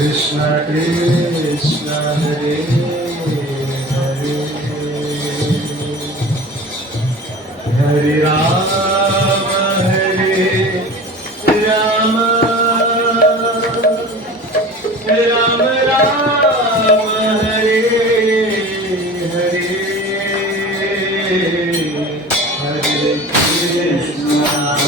Krishna Krishna Hare Hare Hare Rama Rama Rama Rama Hare Hare Hare Krishna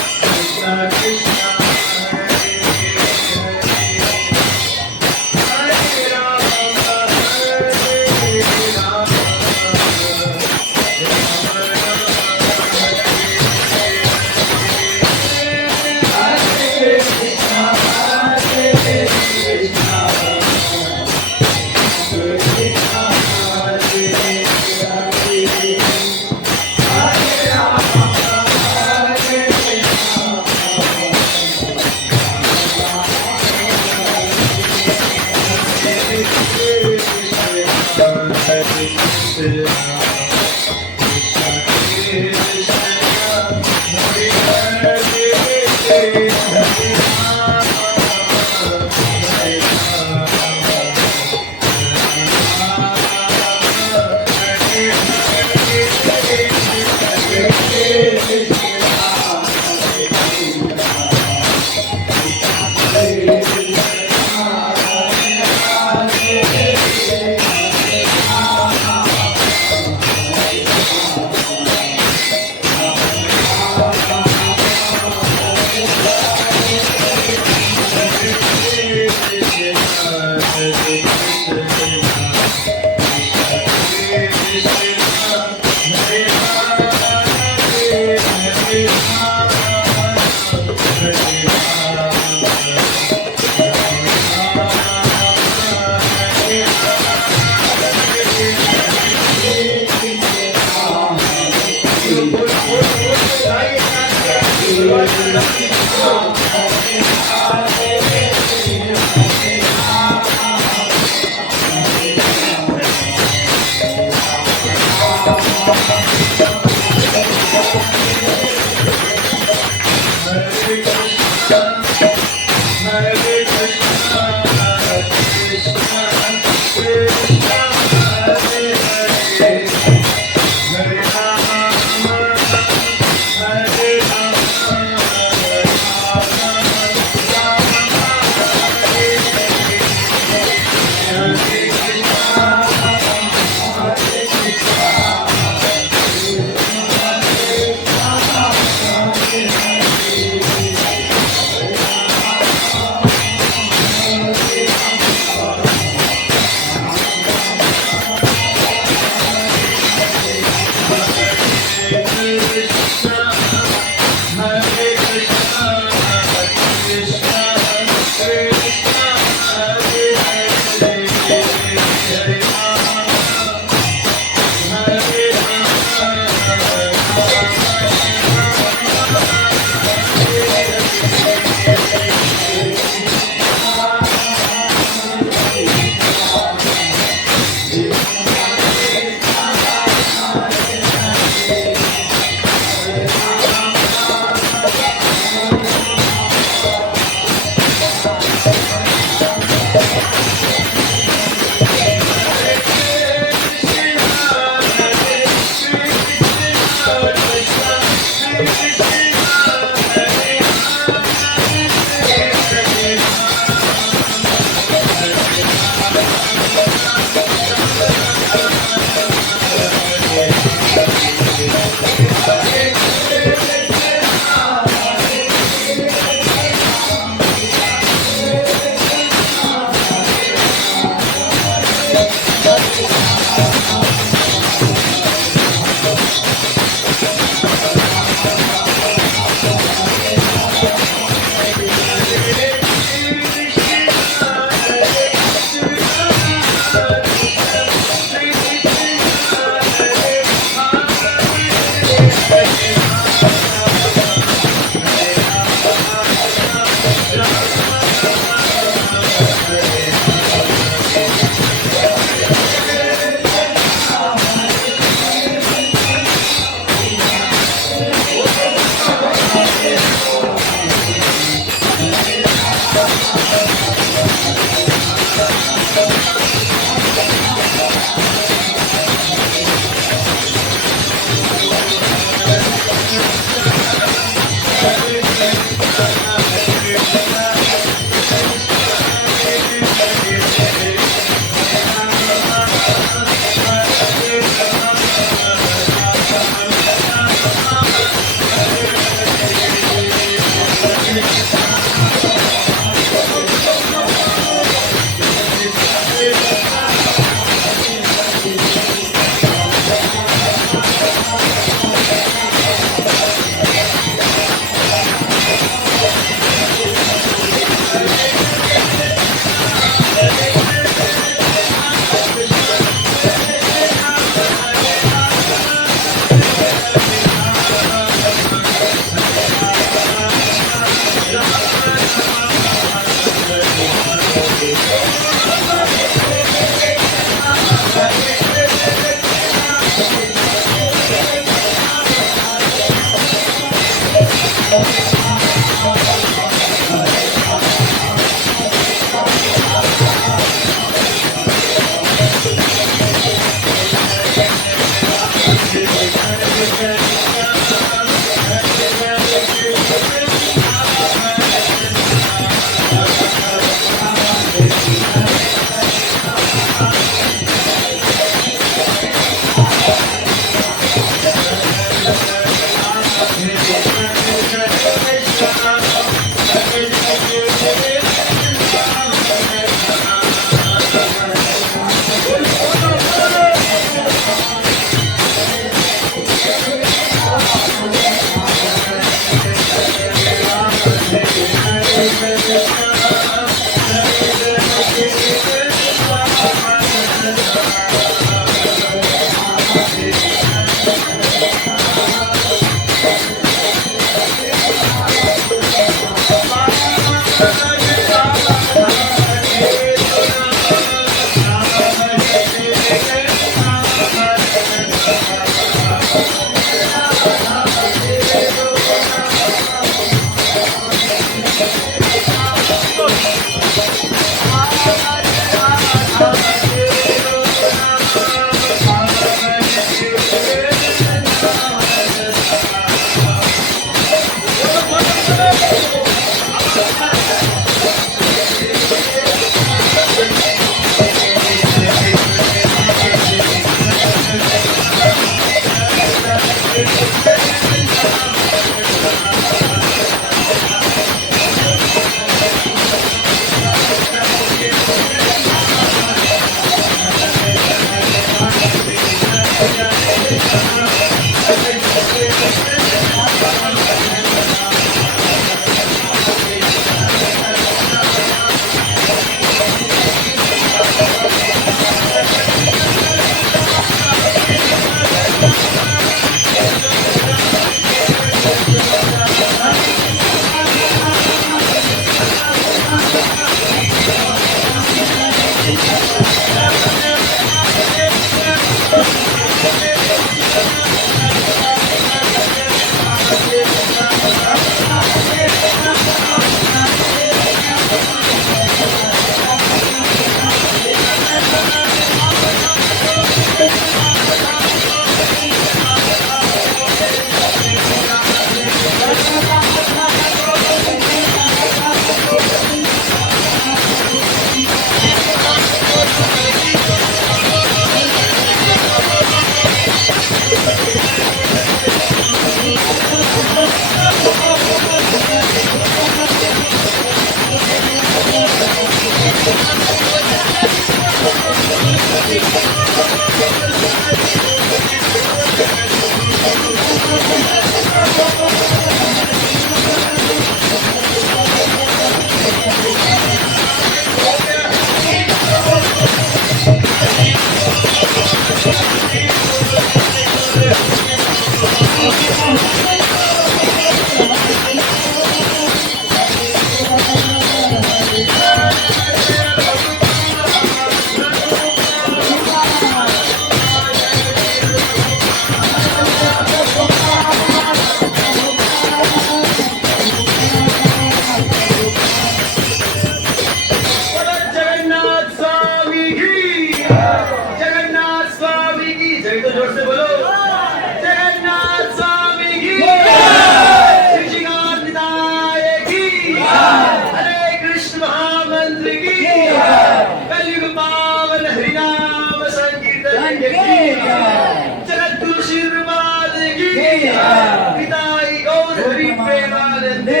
Radhe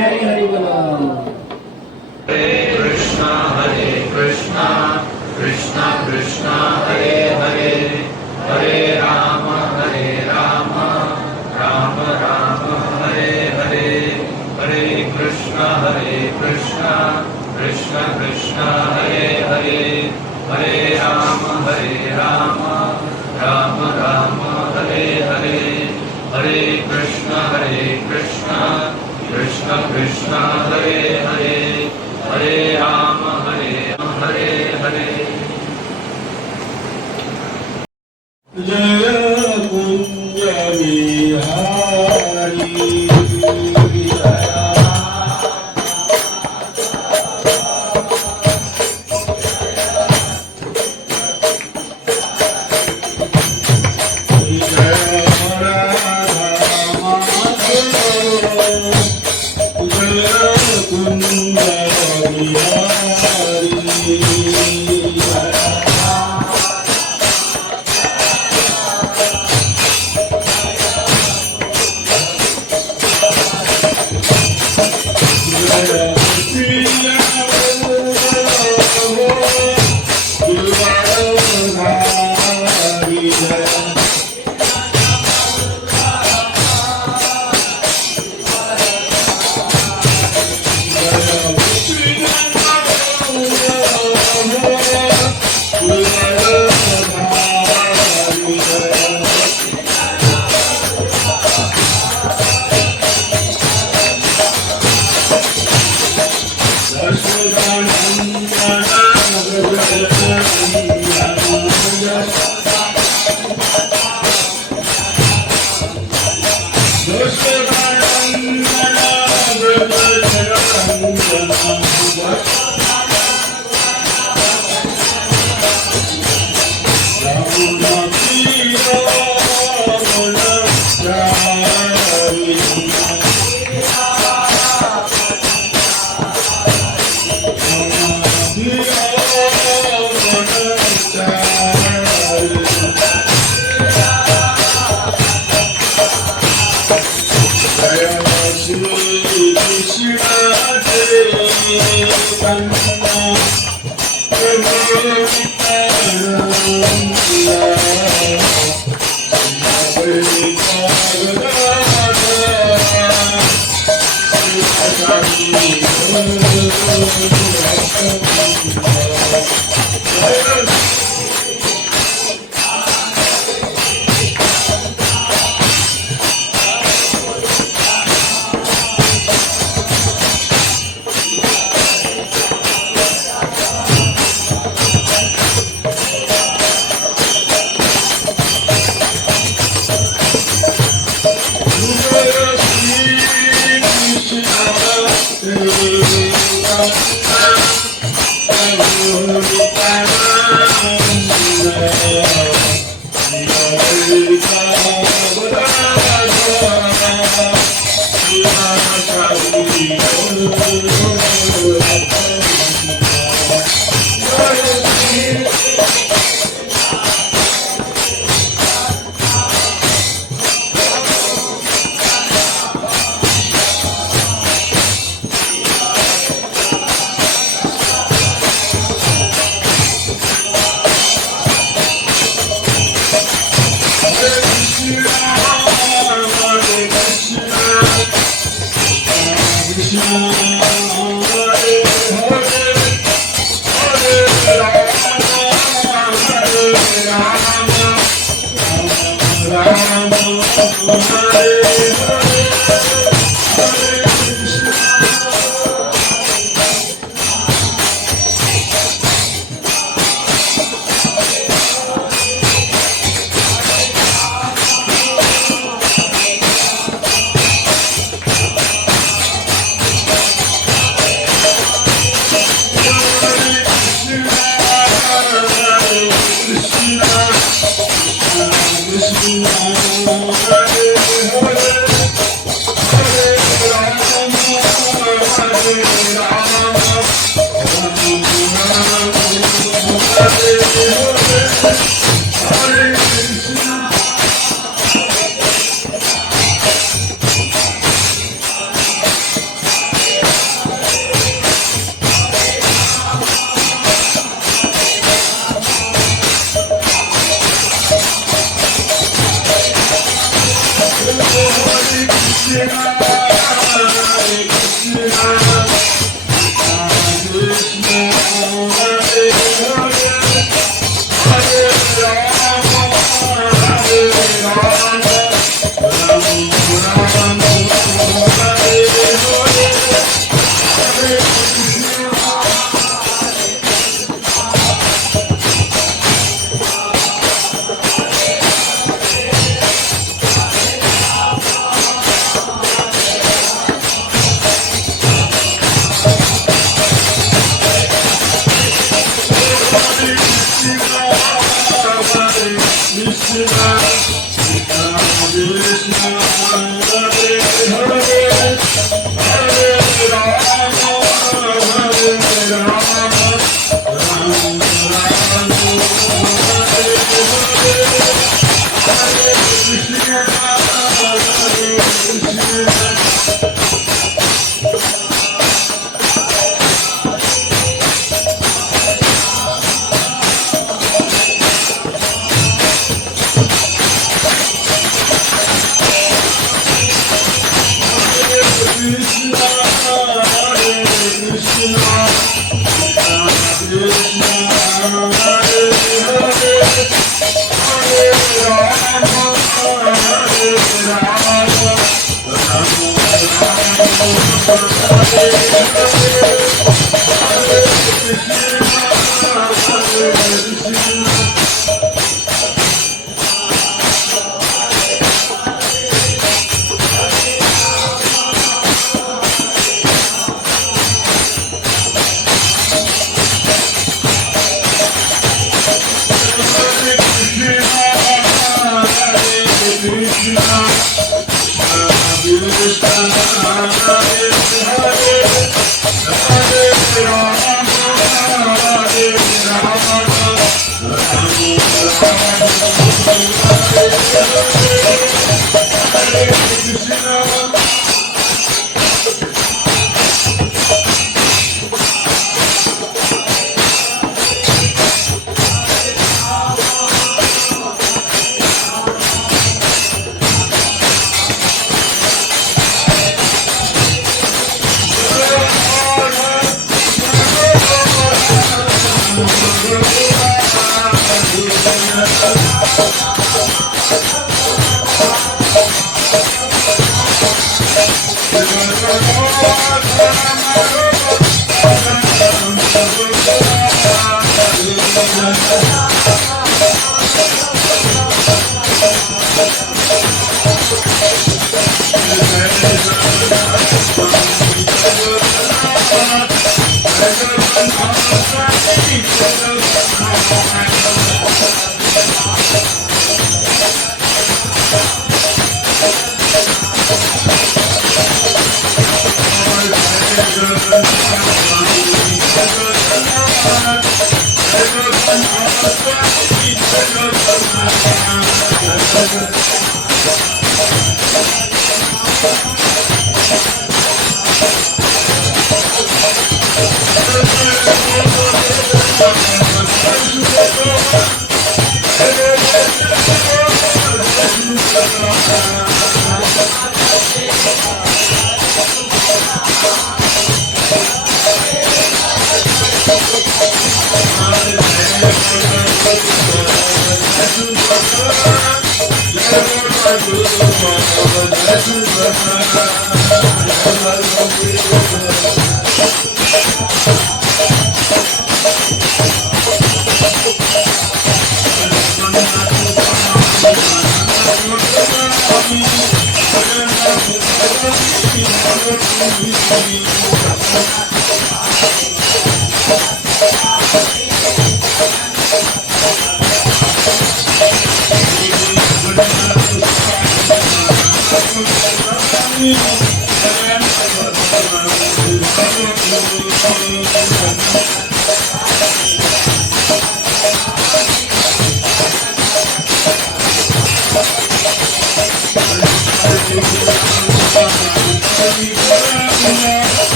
Hari Hari बोलो हरे कृष्णा कृष्णा कृष्णा हरे हरे हरे राम राम राम हरे हरे हरे कृष्णा कृष्णा कृष्णा हरे हरे हरे राम राम राम हरे हरे हरे कृष्णा कृष्णा कृष्णा हरे हरे हरे राम हरे हरे जय Kunj Bihari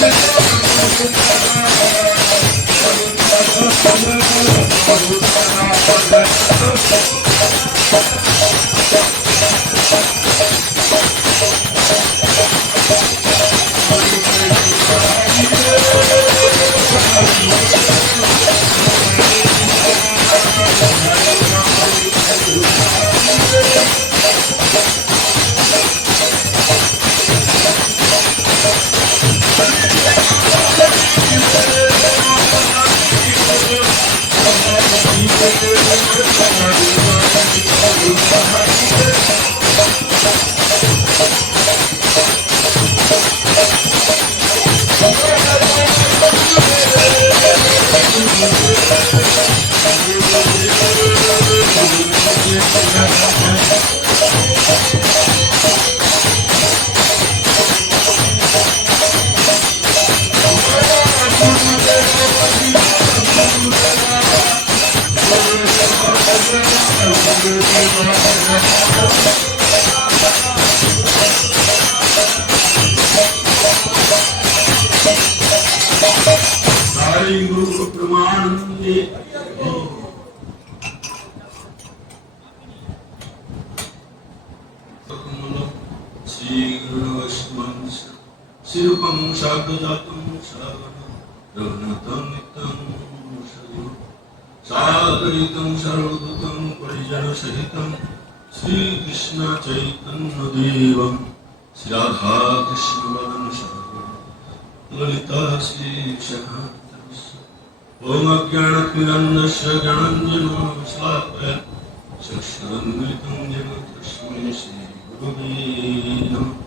Thank you. गुरु प्रमानंदे शिरूपं शागजातं रघुनाथं नित्यं सागरितं सर्वदूतं परिजनसहितं श्रीकृष्ण चैतन्यदेवं श्री राधा कृष्ण वदन ललिता श्रीशः ओम अज्ञानतिमिरन्धस्य ज्ञानाञ्जनशलाकया चक्षुरुन्मिलितं येन तस्मै श्रीगुरवे नमः।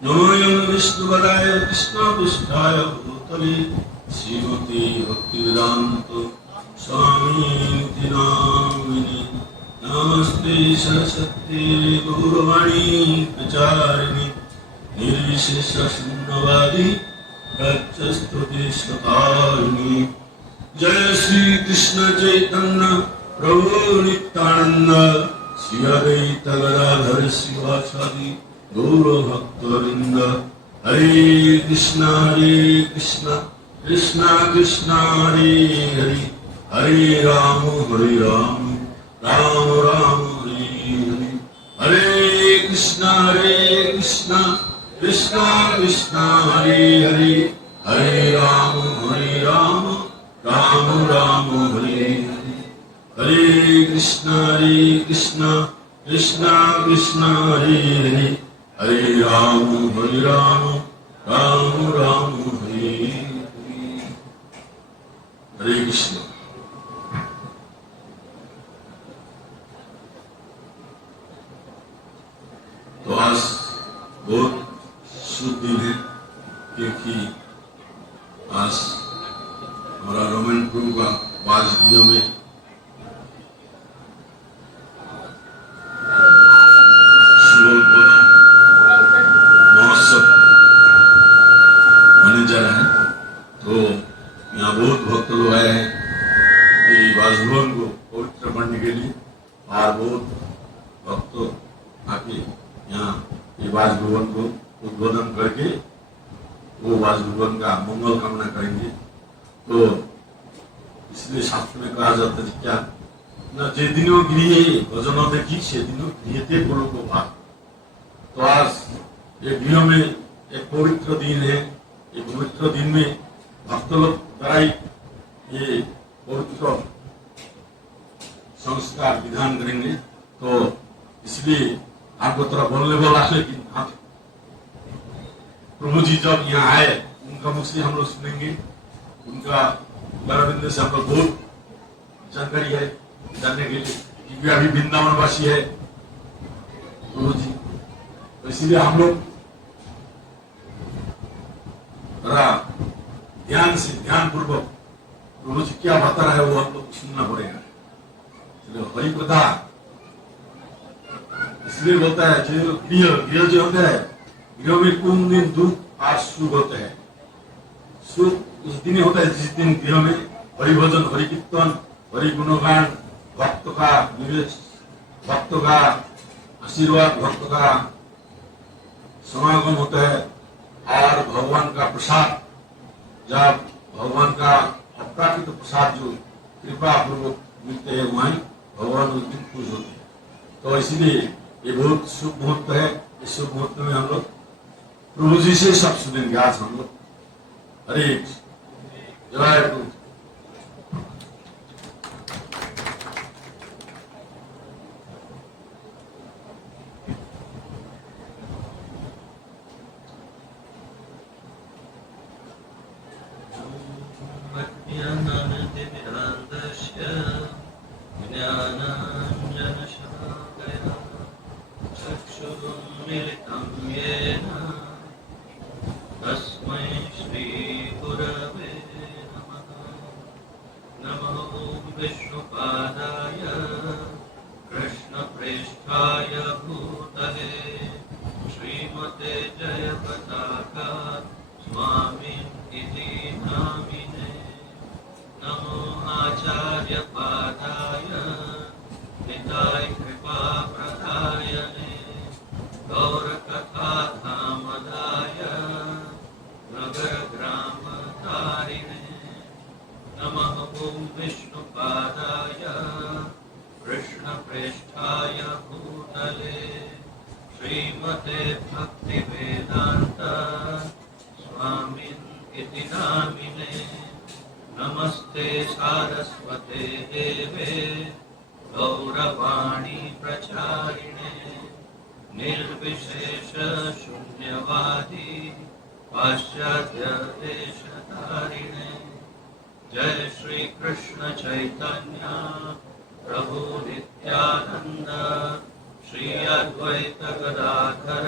नमोऽयं विष्णुपदाय कृष्णाभिष्टाय भूतले श्रीमते भक्तिवेदान्त स्वामिनिति नामिने। नमस्ते सरस्वती गौरवाणी प्रचारिणे निर्विशेष शून्यवादी गच्छस्तुति सतारिणे। जय श्री कृष्ण चैतन्य प्रभु नित्यानंद श्री अद्वैत गदाधर शिवासादि गौर भक्तवृंद। हरे कृष्ण कृष्ण कृष्ण हरे हरे हरे राम राम राम हरे हरे। हरे कृष्ण कृष्ण कृष्ण हरे हरे हरे राम राम राम हरे हरे। हरे कृष्ण कृष्ण कृष्ण हरे हरे हरे राम राम हरे हरे। हरे कृष्ण। तो आज बहुत शुभ दिन है क्योंकि आज हमारा रोमन प्रभु का वाजगीय में महोत्सव होने जा रहा है। तो यहाँ बहुत भक्त लोग आए हैं कि वासभवन को पवित्र बनने के लिए और बहुत भक्त आके यहाँ ये वासभवन को उद्बोधन करके वो वासभवन का मंगल कामना करेंगे। तो इसलिए शास्त्र में कहा जाता है क्या न जे दिनों गृह भजन देखी से दिनों गृहते गुरु को भाग। तो आज ये गृह में एक पवित्र दिन है। ये पवित्र दिन में भक्त लोग द्वारा ये पवित्र संस्कार विधान करेंगे। तो इसलिए आपको थोड़ा बोलने बोला लेकिन आप प्रभु जी जब यहाँ आए उनका मुख से हम लोग सुनेंगे। उनका गौरविंद से हम लोग बहुत जानकारी है जानने के लिए क्योंकि अभी वृंदावनवासी है प्रभु जी। तो इसीलिए हम लोग थोड़ा ध्यान पूर्वक प्रभु जी क्या बता रहा है वो हम लोग सुनना पड़ेगा। हरि कथा इसलिए बोलता है जो गृह जो होता है गृह में कुछ दिन दुख और सुख होते हैं। सुख उस दिन होता है जिस दिन गृह में हरि भजन हरि कीर्तन हरि गुणगान भक्त का निवेश भक्त का आशीर्वाद भक्त का समागम होता है और भगवान का प्रसाद जब भगवान का अप्राकृत प्रसाद जो कृपा पूर्वक मिलते हैं वहीं भगवान उस दिन खुश होते हैं। तो इसीलिए ये बहुत शुभ मुहूर्त है। इस शुभ मुहूर्त में हम लोग प्रभु जी से सब सुनेंगे आज हम लोग। हरे जय प्रभु। विष्णुपादाय कृष्ण श्रीमन्महापुरुषाय भूतले श्रीमते जय पताका स्वामिनिति नामिने नमो आचार्यपादाय निताय कृपाप्रदायने गौरकथाधामदाय नगरग्रामतारिणे नमः ॐ विष्णुपादाय कृष्णप्रेष्ठाय भूतले श्रीमते भक्तिवेदान्त स्वामिनिति नामिने नमस्ते सारस्वते देवे गौरवाणी प्रचारिणे निर्विशेष शून्यवादी पाश्चात्य देशतारिणे जय श्री कृष्ण चैतन्य प्रभु नित्यानंद श्री अद्वैत गदाधर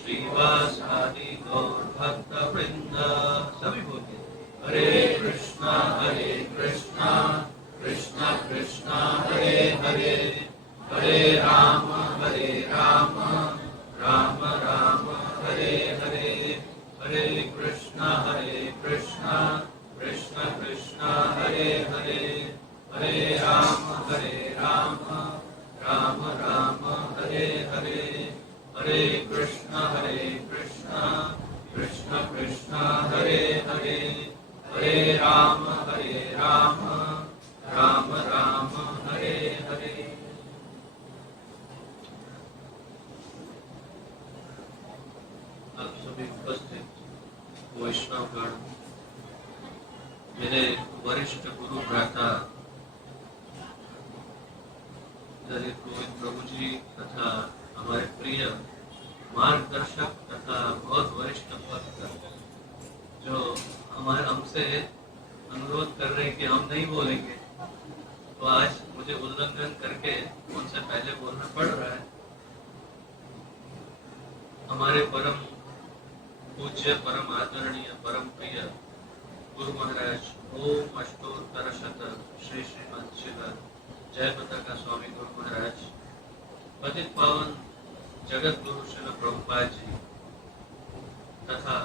श्रीवासादि गौर भक्त वृंद सभी बोलिए हरे कृष्णा कृष्णा कृष्णा हरे हरे हरे राम राम राम हरे हरे हरे कृष्णा कृष्णा कृष्णा हरे हरे हरे राम राम हरे हरे हरे कृष्णा कृष्णा हरे हरे हरे राम राम हरे हरे। आप सभी उपस्थित वैष्णवगण, मेरे वरिष्ठ गुरु भ्राता ललित गोविंद प्रभु जी तथा हमारे प्रिय मार्गदर्शक तथा बहुत वरिष्ठ भक्त जो हमसे अनुरोध कर रहे हैं कि हम नहीं बोलेंगे, तो आज मुझे उल्लंघन करके उनसे पहले बोलना पड़ रहा है। हमारे परम पूज्य, परम आदरणीय, परम प्रिय गुरु महाराज ओम अष्टोत्तर शत श्री श्रीमद शिव जय पताका स्वामी गुरु महाराज, पतित पावन जगत गुरु श्रील प्रभुपाद जी तथा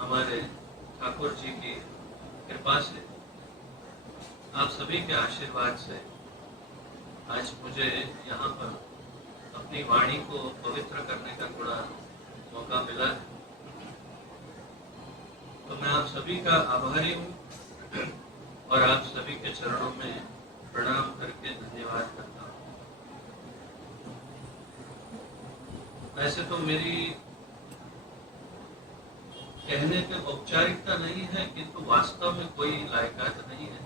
हमारे ठाकुर जी की कृपा से, आप सभी के आशीर्वाद से आज मुझे यहाँ पर अपनी वाणी को पवित्र करने का थोड़ा मौका मिला है, तो मैं आप सभी का आभारी हूँ और आप सभी के चरणों में प्रणाम करके धन्यवाद करता हूँ। वैसे तो मेरी कहने पे औपचारिकता नहीं है, किंतु वास्तव में कोई लायकात नहीं है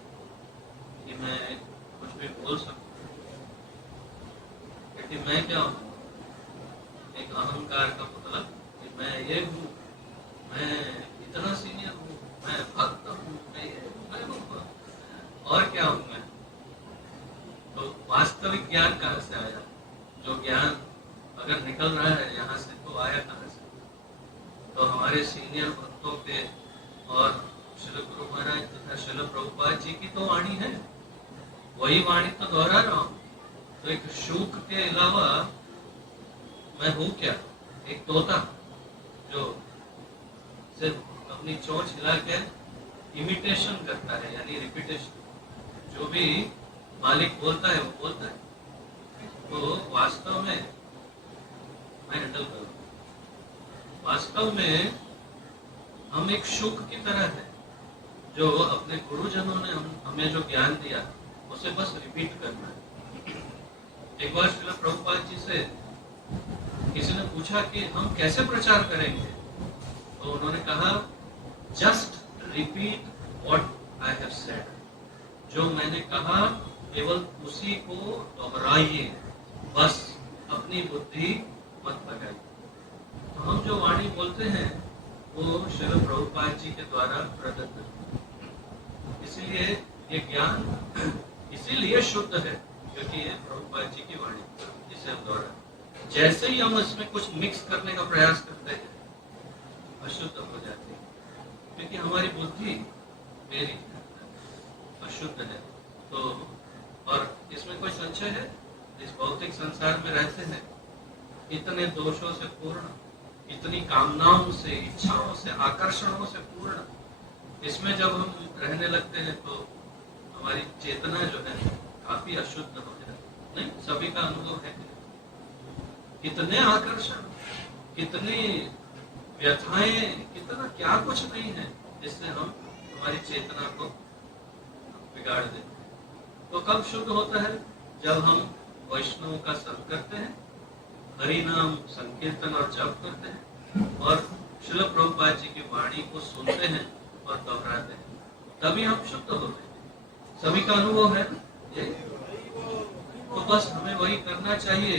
कि मैं कुछ भी बोल सकूं, क्योंकि मैं क्या हूँ, एक अहंकार का मतलब कि मैं ये हूँ, मैं इतना सीनियर हूँ, मैं भक्त हूँ, मैं हूँ, और क्या हूँ मैं। तो वास्तविक ज्ञान कहाँ से आया? जो ज्ञान अगर निकल रहा है यहाँ से, तो आया कहाँ से? तो हमारे सीनियर भक्तों के और श्री गुरु महाराज तथा श्रील प्रभुपाद जी की तो वाणी है, वही वाणी तो दोहरा रहा हूँ। तो एक शूक के अलावा मैं हूँ क्या? एक तोता जो सिर्फ अपनी चोंच हिला के इमिटेशन करता है, यानी रिपीटेशन। जो भी मालिक बोलता है वो बोलता है। तो वास्तव में मैं हैंडल करूँ, वास्तव में हम एक शुक की तरह है जो अपने गुरुजनों ने हमें जो ज्ञान दिया उसे बस रिपीट करना है। एक बार श्रील प्रभुपाद जी से किसी ने पूछा कि हम कैसे प्रचार करेंगे, तो उन्होंने कहा just repeat what I have said. जो मैंने कहा केवल उसी को दोहराइए, बस अपनी बुद्धि मत लगाइए। तो हम जो वाणी बोलते हैं वो श्रील प्रभुपाद जी के द्वारा प्रदत्त है। इसलिए ये ज्ञान इसीलिए शुद्ध है क्योंकि ये प्रभुपाद जी की वाणी जिसे हम दोहरा। जैसे ही हम इसमें कुछ मिक्स करने का प्रयास करते हैं अशुद्ध हो जाती है, क्योंकि हमारी बुद्धि मेरी अशुद्ध है। तो और इसमें कोई संशय है इस भौतिक संसार में रहते हैं, इतने दोषों से पूर्ण, इतनी कामनाओं से, इच्छाओं से, आकर्षणों से पूर्ण, इसमें जब हम रहने लगते हैं तो हमारी चेतना जो है काफी अशुद्ध हो जाती है। नहीं, सभी का अनुभव है। कितने आकर्षण, कितनी व्यथाएं, कितना क्या कुछ नहीं है जिससे हम हमारी चेतना को बिगाड़ देते हैं। तो कब शुद्ध होता है? जब हम वैष्णव का संग करते हैं, हरि नाम संकीर्तन और जप करते हैं और श्रील प्रभुपाद जी की वाणी को सुनते हैं और दोहराते हैं, तभी हम शुद्ध होते हैं। सभी का अनुभव है ये। तो बस हमें वही करना चाहिए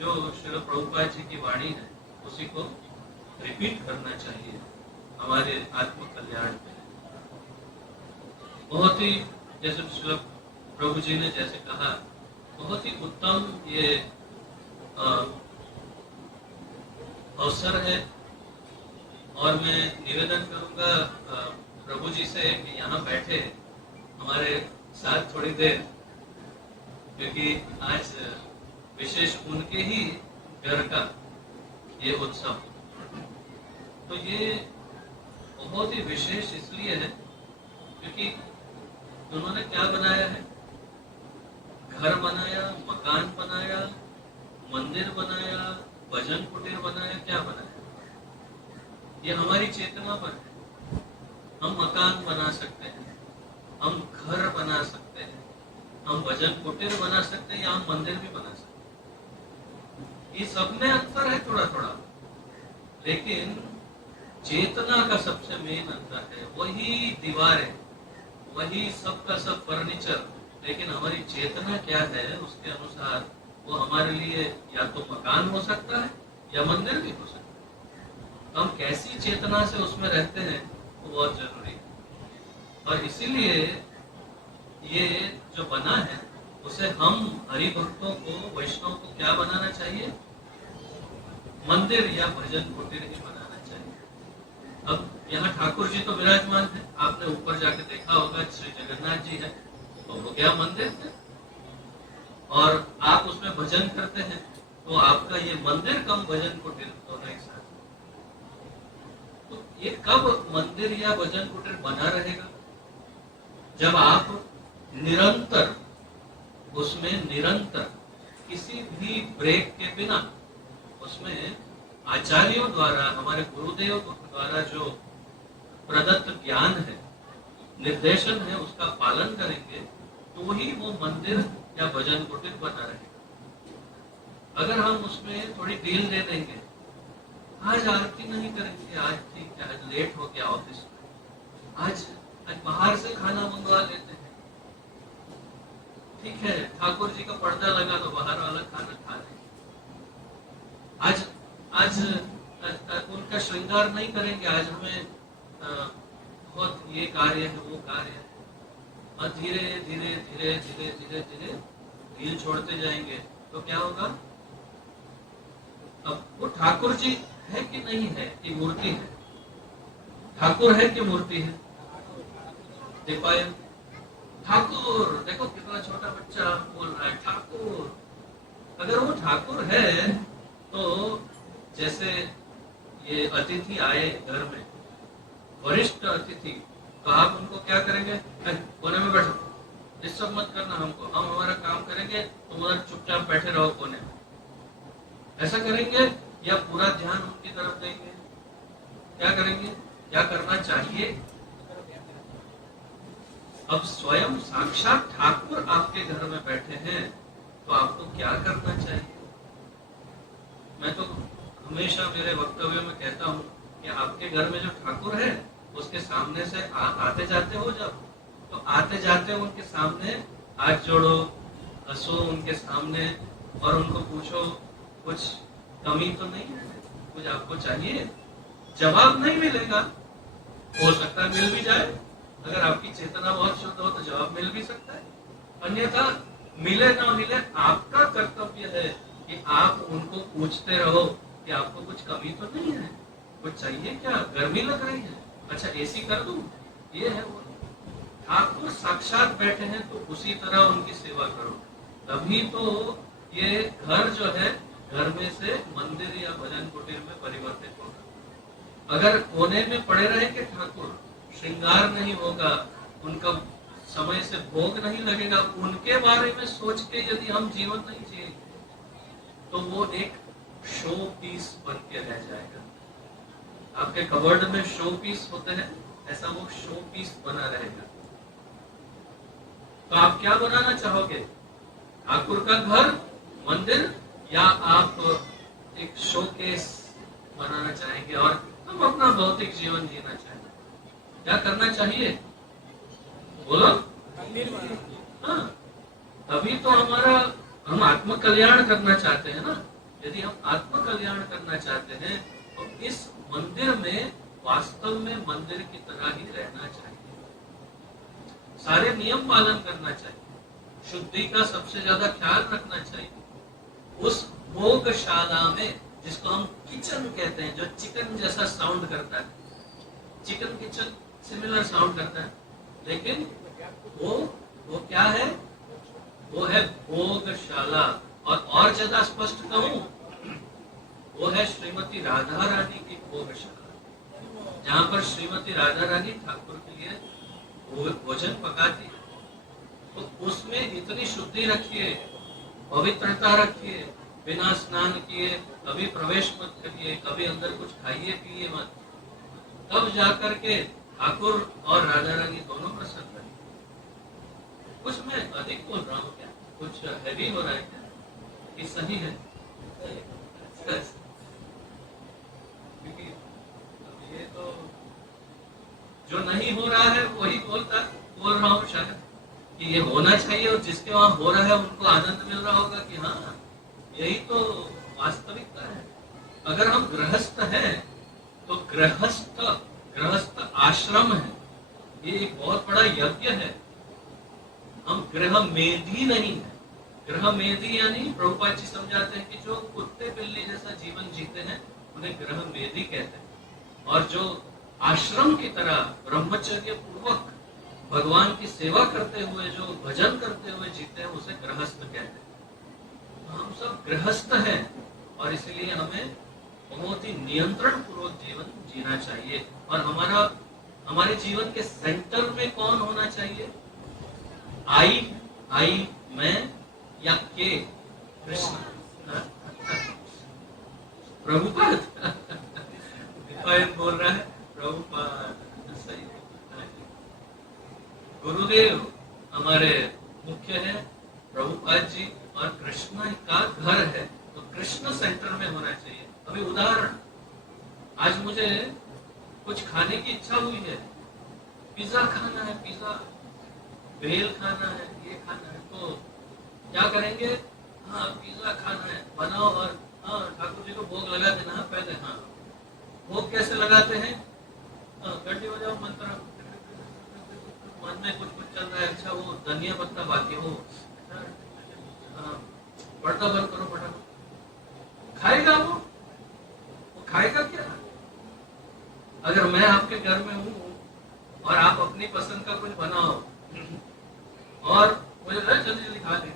जो श्रील प्रभुपाद जी की वाणी है, उसी को रिपीट करना चाहिए हमारे आत्म कल्याण में। बहुत ही, जैसे श्रील प्रभु जी ने जैसे कहा, बहुत ही उत्तम ये अवसर है। और मैं निवेदन करूंगा प्रभु जी से कि यहाँ बैठे हमारे साथ थोड़ी देर, क्योंकि आज विशेष उनके ही घर का ये उत्सव, तो ये बहुत ही विशेष इसलिए है क्योंकि उन्होंने क्या बनाया है? घर बनाया, मकान बनाया, मंदिर बनाया, भजन कुटीर बनाया, क्या बनाया? ये हमारी चेतना पर है। हम मकान बना सकते हैं, हम घर बना सकते हैं, हम भजन कुटीर बना सकते हैं, या हम मंदिर भी बना सकते हैं। ये सब में अंतर है थोड़ा थोड़ा, लेकिन चेतना का सबसे मेन अंतर है। वही दीवारें, वही सब का सब फर्नीचर, लेकिन हमारी चेतना क्या है उसके अनुसार वो हमारे लिए या तो मकान हो सकता है या मंदिर भी हो सकता है। हम कैसी चेतना से उसमें रहते हैं वो बहुत जरूरी है। और इसीलिए ये जो बना है उसे हम हरि भक्तों को, वैष्णव को क्या बनाना चाहिए? मंदिर या भजन कुटीर ही बनाना चाहिए। अब यहाँ ठाकुर जी तो विराजमान है, आपने ऊपर जाके देखा होगा, श्री जगन्नाथ जी है, तो वो क्या मंदिर है। और आप उसमें भजन करते हैं तो आपका ये मंदिर कम भजन कुटीर दोनों एक साथ। तो ये कब मंदिर या भजन कुटीर बना रहेगा? जब आप निरंतर उसमें, निरंतर किसी भी ब्रेक के बिना उसमें आचार्यों द्वारा, हमारे गुरुदेव द्वारा जो प्रदत्त ज्ञान है, निर्देशन है, उसका पालन करेंगे तो ही वो मंदिर या भजन कुटीर बना रहेगा। अगर हम उसमें थोड़ी ढील दे देंगे, आज आरती नहीं करेंगे, आज ठीक है, आज लेट हो गया ऑफिस में, आज बाहर से खाना मंगवा लेते हैं, ठीक है, ठाकुर जी का पर्दा लगा तो बाहर वाला खाना खा लेंगे, आज उनका श्रृंगार नहीं करेंगे, आज हमें बहुत ये कार्य है, वो कार्य है, और धीरे धीरे धीरे धीरे धीरे धीरे ढील छोड़ते जाएंगे तो क्या होगा? अब वो ठाकुर जी है कि नहीं है, कि मूर्ति है? ठाकुर है कि मूर्ति है? दीपायन ठाकुर, देखो कितना छोटा बच्चा बोल रहा है ठाकुर। अगर वो ठाकुर है तो जैसे ये अतिथि आए घर में, वरिष्ठ अतिथि, तो आप उनको क्या करेंगे? कोने में बैठो, डिस्टर्ब मत करना हमको, हम हमारा काम करेंगे, तुम उधर चुपचाप बैठे रहो कोने में। ऐसा करेंगे या पूरा ध्यान उनकी तरफ देंगे? क्या करेंगे? क्या करना चाहिए? अब स्वयं साक्षात ठाकुर आपके घर में बैठे हैं तो आपको क्या करना चाहिए? मैं तो हमेशा मेरे वक्तव्यों में कहता हूँ कि आपके घर में जो ठाकुर है उसके सामने से आते जाते हो जब, तो आते जाते उनके सामने हाथ जोड़ो, हंसो उनके सामने और उनको पूछो कुछ कमी तो नहीं है, कुछ आपको चाहिए? जवाब नहीं मिलेगा, हो सकता है मिल भी जाए, अगर आपकी चेतना बहुत शुद्ध हो तो जवाब मिल भी सकता है, अन्यथा मिले ना मिले आपका कर्तव्य है कि आप उनको पूछते रहो कि आपको कुछ कमी तो नहीं है, कुछ चाहिए क्या, गर्मी लग रही है, अच्छा एसी कर दूं, ये है वो। ठाकुर साक्षात बैठे हैं तो उसी तरह उनकी सेवा करो, तभी तो ये घर जो है, घर में से मंदिर या भजन कुटीर में परिवर्तित होगा। अगर कोने में पड़े रहेंगे ठाकुर, श्रृंगार नहीं होगा, उनका समय से भोग नहीं लगेगा, उनके बारे में सोच के यदि हम जीवन नहीं जिएंगे तो वो एक शो पीस बन के रह जाएगा। आपके कबर्ड में शो पीस होते हैं, ऐसा वो शो पीस बना रहेगा। तो आप क्या बनाना चाहोगे? ठाकुर का घर, मंदिर, या आप एक शोकेस बनाना चाहेंगे और हम अपना भौतिक जीवन जीना चाहेंगे? क्या करना चाहिए बोलो? हाँ, तभी तो हम आत्म कल्याण करना चाहते हैं ना। यदि हम आत्म कल्याण करना चाहते हैं तो इस मंदिर में वास्तव में मंदिर की तरह ही रहना चाहिए, सारे नियम पालन करना चाहिए, शुद्धि का सबसे ज्यादा ख्याल रखना चाहिए। उस भोगशाला में, जिसको हम किचन कहते हैं, जो चिकन जैसा साउंड करता है, चिकन किचन सिमिलर साउंड करता है, लेकिन वो क्या है? वो है भोगशाला। और ज्यादा स्पष्ट कहूं, वो है श्रीमती राधा रानी की भोगशाला, जहां पर श्रीमती राधा रानी ठाकुर के लिए भोजन पकाती। तो उसमें इतनी शुद्धि रखिए, पवित्रता रखिए, बिना स्नान किए कभी प्रवेश मत करिए, कभी अंदर कुछ खाइए पिए मत, तब जाकर के ठाकुर और राधा रानी दोनों प्रसन्न रहे। कुछ मैं अधिक बोल रहा हूँ क्या? कुछ हैवी हो रहा है क्या? कि सही है? क्योंकि ये तो जो नहीं हो रहा है वही बोल रहा हूँ शायद कि ये होना चाहिए, और जिसके वहां हो रहा है उनको आनंद मिल रहा होगा कि हाँ यही तो वास्तविकता है। अगर हम गृहस्थ हैं तो गृहस्थ आश्रम है, ये एक बहुत बड़ा यज्ञ है। हम गृह मेधी नहीं है। गृह मेधी यानी प्रभुपाद जी समझाते हैं कि जो कुत्ते बिल्ली जैसा जीवन जीते हैं उन्हें गृह मेधी कहते हैं, और जो आश्रम की तरह ब्रह्मचर्य पूर्वक भगवान की सेवा करते हुए, जो भजन करते हुए जीते हैं, उसे गृहस्थ कहते हैं। तो हम सब गृहस्थ हैं और इसलिए हमें बहुत ही नियंत्रण पूर्वक जीवन जीना चाहिए। और हमारे जीवन के सेंटर में कौन होना चाहिए? आई मैं या के? कृष्ण। प्रभुपाद बोल रहा है, प्रभुपाद सही। गुरुदेव हमारे मुख्य है, प्रभुपाद जी, और कृष्ण का घर है, तो कृष्ण सेंटर में होना चाहिए। अभी उदाहरण, आज मुझे कुछ खाने की इच्छा हुई है, पिज्जा खाना है, पिज्जा भेल खाना है, ये खाना है, तो क्या करेंगे? हाँ पिज्जा खाना है, बनाओ और हाँ ठाकुर जी को भोग लगा देना है पहले। हाँ, भोग कैसे लगाते हैं? घंटी बजाओ, मंत्र, मन में कुछ चल रहा है, अच्छा वो धनिया पत्ता बाकी हो, पर्दा बंद करो फटाफट। खाएगा वो खाएगा क्या? अगर मैं आपके घर में हूँ और आप अपनी पसंद का कुछ बनाओ और मुझे जल्दी जल्दी खा ले,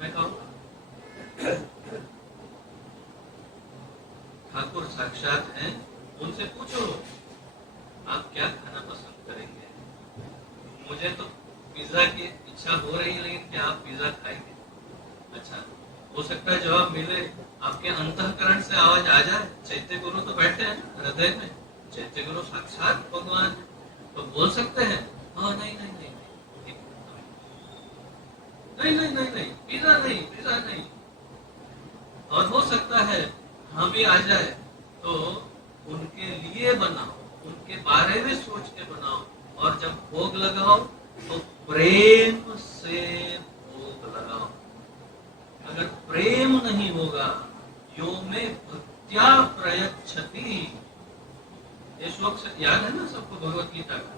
मैं खाऊंगा? ठाकुर साक्षात हैं, उनसे पूछो आप क्या खाना पसंद करेंगे। मुझे तो पिज्जा की इच्छा हो रही है, लेकिन क्या आप पिज्जा खाएंगे? अच्छा, हो सकता है जवाब मिले, आपके अंतःकरण से आवाज आ जाए, चैत्य गुरु तो बैठे हैं हृदय में, चैत्य गुरु साक्षात भगवान, तो बोल सकते हैं हाँ नहीं नहीं नहीं नहीं नहीं नहीं नहीं पिज्जा नहीं, पिज्जा नहीं। और हो सकता है हाँ भी आ जाए तो उनके लिए बनाओ, उनके बारे में सोच के बनाओ, और जब भोग लगाओ तो प्रेम से भोग लगाओ। अगर प्रेम नहीं होगा, यो में भक्त्या प्रयच्छति, ये श्लोक से याद है ना सबको, भगवत गीता का,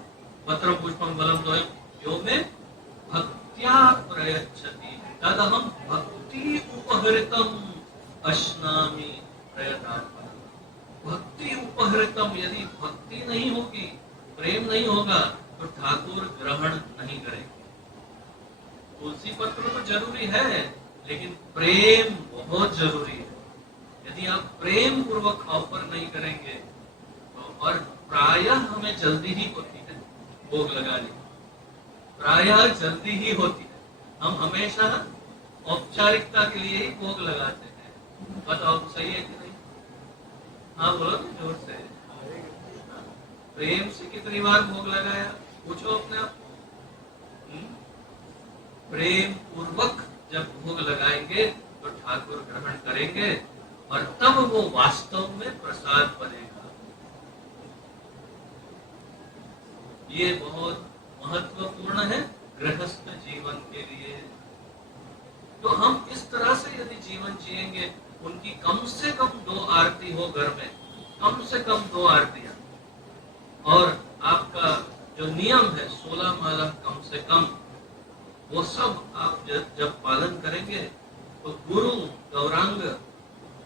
पत्रम पुष्पम बलम द्वयम यो में भक्त्या प्रयच्छति तदहं भक्ति उपहृतम अश्नामि प्रयतात्मनः। भक्ति उपहृतम, यदि भक्ति नहीं होगी, प्रेम नहीं होगा, तो ठाकुर ग्रहण नहीं करेंगे। तुलसी पत्र तो जरूरी है, लेकिन प्रेम बहुत जरूरी है। यदि आप प्रेम पूर्वक ऑफर नहीं करेंगे तो, और प्रायः हमें जल्दी ही होती है भोग लगाने, प्रायः जल्दी ही होती है। हम हमेशा औपचारिकता के लिए ही भोग लगाते हैं। बताओ सही है कि नहीं? हाँ बोलो ना जोर से। प्रेम से कितनी बार भोग लगाया, पूछो अपने आप को। प्रेम पूर्वक जब भोग लगाएंगे तो ठाकुर ग्रहण करेंगे और तब वो वास्तव में प्रसाद बनेगा। ये बहुत महत्वपूर्ण है गृहस्थ जीवन के लिए। तो हम इस तरह से यदि जीवन जिएंगे, उनकी कम से कम 2 आरती हो घर में, कम से कम 2 आरतियां, और आपका जो नियम है 16 माला कम से कम, वो सब आप जब पालन करेंगे तो गुरु, गौरांग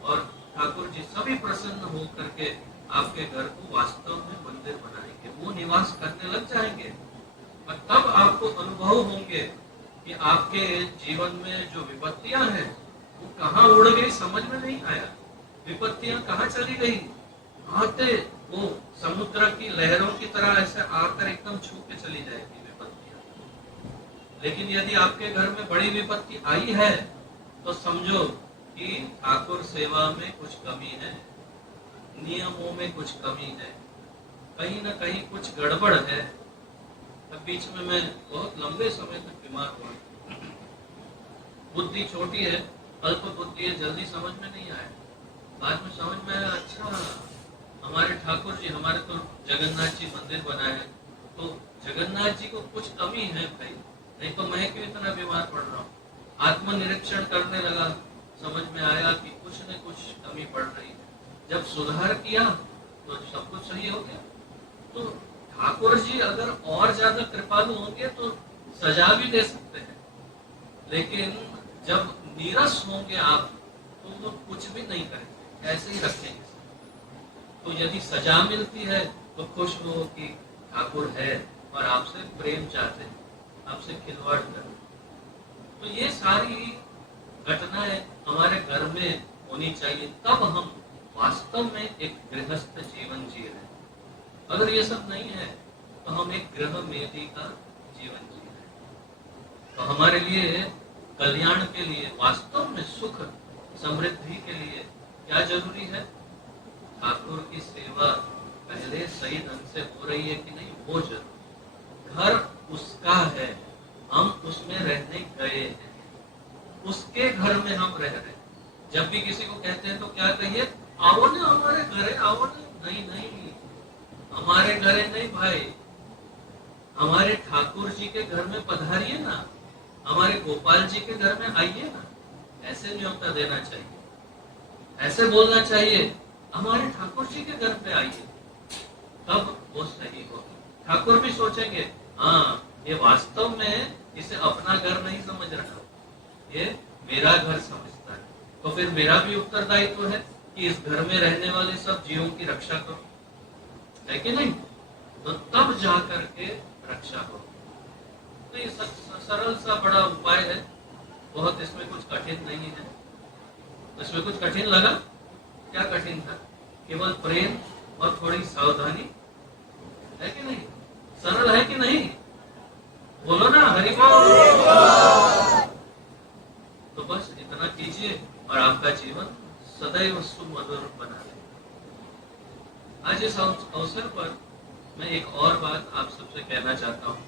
और ठाकुर जी सभी प्रसन्न हो करके आपके घर को वास्तव में मंदिर बनाएंगे, वो निवास करने लग जाएंगे। और तब आपको अनुभव होंगे कि आपके जीवन में जो विपत्तियां हैं वो कहाँ उड़ गई, समझ में नहीं आया। विपत्तियां कहाँ चली गई? आते वो समुद्र की लहरों की तरह ऐसे आकर एकदम छू के चली जाएगी विपत्तियां। लेकिन यदि आपके घर में बड़ी विपत्ति आई है तो समझो कि ठाकुर सेवा में कुछ कमी है, नियमों में कुछ कमी है, कहीं ना कहीं कुछ गड़बड़ है। तब बीच में मैं बहुत लंबे समय तक बीमार हुआ। बुद्धि छोटी है, अल्प बुद्धि है, जल्दी समझ में नहीं आया। बाद में समझ में आया, अच्छा हमारे ठाकुर जी, हमारे तो जगन्नाथ जी मंदिर बनाए, तो जगन्नाथ जी को कुछ कमी है भाई, नहीं तो मैं क्यों इतना बीमार पड़ रहा हूँ। आत्मनिरीक्षण करने लगा, समझ में आया कि कुछ न कुछ कमी पड़ रही है। जब सुधार किया तो सब कुछ सही हो गया। तो ठाकुर जी अगर और ज्यादा कृपालु होंगे तो सजा भी दे सकते हैं, लेकिन जब नीरस होंगे आप तो वो कुछ भी नहीं करेंगे, ऐसे ही रखेंगे। तो यदि सजा मिलती है तो खुश हो कि ठाकुर है और आपसे प्रेम चाहते हैं, आपसे खिलवाड़ कर। तो ये सारी घटनाएं हमारे घर में होनी चाहिए, तब हम वास्तव में एक गृहस्थ जीवन जी रहे हैं। अगर ये सब नहीं है तो हम एक गृह मेदी का जीवन जी रहे हैं। तो हमारे लिए कल्याण के लिए, वास्तव में सुख समृद्धि के लिए क्या जरूरी है? ठाकुर की सेवा पहले सही ढंग से हो रही है कि नहीं, वो जरूरी। घर उसका है, हम उसमें रहने गए हैं, उसके घर में हम रह रहे हैं। जब भी किसी को कहते हैं तो क्या कहिए, आओ ना हमारे घरे, आओ ना। नहीं नहीं, हमारे घरे नहीं भाई, हमारे ठाकुर जी के घर में पधारिए ना, हमारे गोपाल जी के घर में आइए ना। ऐसे न्योता देना चाहिए, ऐसे बोलना चाहिए, हमारे ठाकुर जी के घर पे आइए, तब वो सही होगा। ठाकुर भी सोचेंगे, हाँ ये वास्तव में इसे अपना घर नहीं समझ रहा, ये मेरा घर समझता है, तो फिर मेरा भी उत्तरदायित्व है कि इस घर में रहने वाले सब जीवों की रक्षा करो, है कि नहीं? तो तब जा करके रक्षा हो। तो ये सरल सा बड़ा उपाय है, बहुत इसमें कुछ कठिन नहीं है। इसमें कुछ कठिन लगा? क्या कठिन था? केवल प्रेम और थोड़ी सावधानी, है कि नहीं? सरल है कि नहीं? बोलो ना हरि बोल। तो बस इतना कीजिए और आपका जीवन सदैव सुमधुर बना रहे। आज इस अवसर पर मैं एक और बात आप सबसे कहना चाहता हूँ।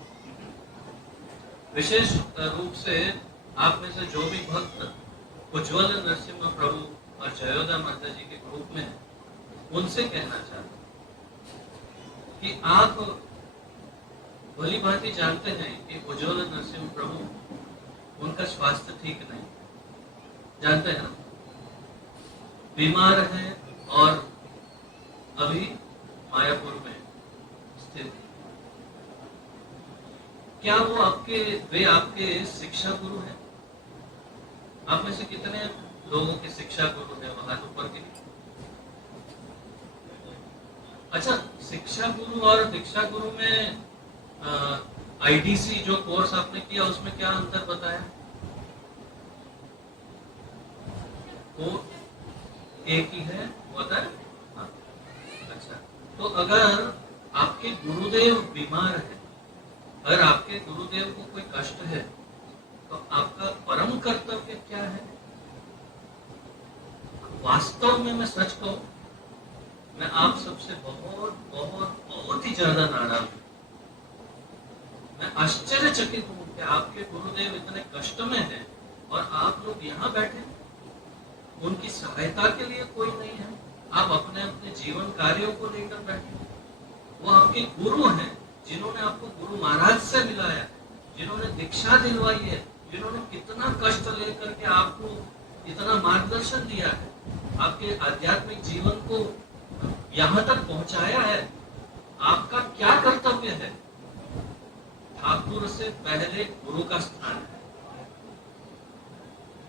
विशेष रूप से आप में से जो भी भक्त उज्ज्वल नरसिम्हा प्रभु और जयोदा माता जी के ग्रुप में है, उनसे कहना चाहता हूँ कि आप भली भांति जानते हैं कि उज्ज्वल नरसिम्हा प्रभु, उनका स्वास्थ्य ठीक नहीं, जानते हैं ना, बीमार है और अभी मायापुर में स्थित है। क्या वे आपके शिक्षा गुरु हैं? आप में से कितने लोगों के शिक्षा गुरु हैं? वहां ऊपर के लिए। अच्छा, शिक्षा गुरु और दीक्षा गुरु में आईडीसी जो कोर्स आपने किया उसमें क्या अंतर बताया? वो एक ही है, होता है। हाँ, अच्छा, तो अगर आपके गुरुदेव बीमार है, अगर आपके गुरुदेव को कोई कष्ट है, तो आपका परम कर्तव्य क्या है? वास्तव में मैं सच कहूं, मैं आप सबसे बहुत बहुत बहुत ही ज्यादा नाराज हूं। मैं आश्चर्यचकित हूं कि आपके गुरुदेव इतने कष्ट में हैं और आप लोग यहाँ बैठे, उनकी सहायता के लिए कोई नहीं है। आप अपने अपने जीवन कार्यों को लेकर बैठे। वो आपके गुरु हैं, जिन्होंने आपको गुरु महाराज से मिलाया, जिन्होंने दीक्षा दिलवाई है, जिन्होंने कितना कष्ट लेकर के आपको इतना मार्गदर्शन दिया है, आपके आध्यात्मिक जीवन को यहाँ तक पहुंचाया है। आपका क्या कर्तव्य है? ठाकुर से पहले गुरु का स्थान है।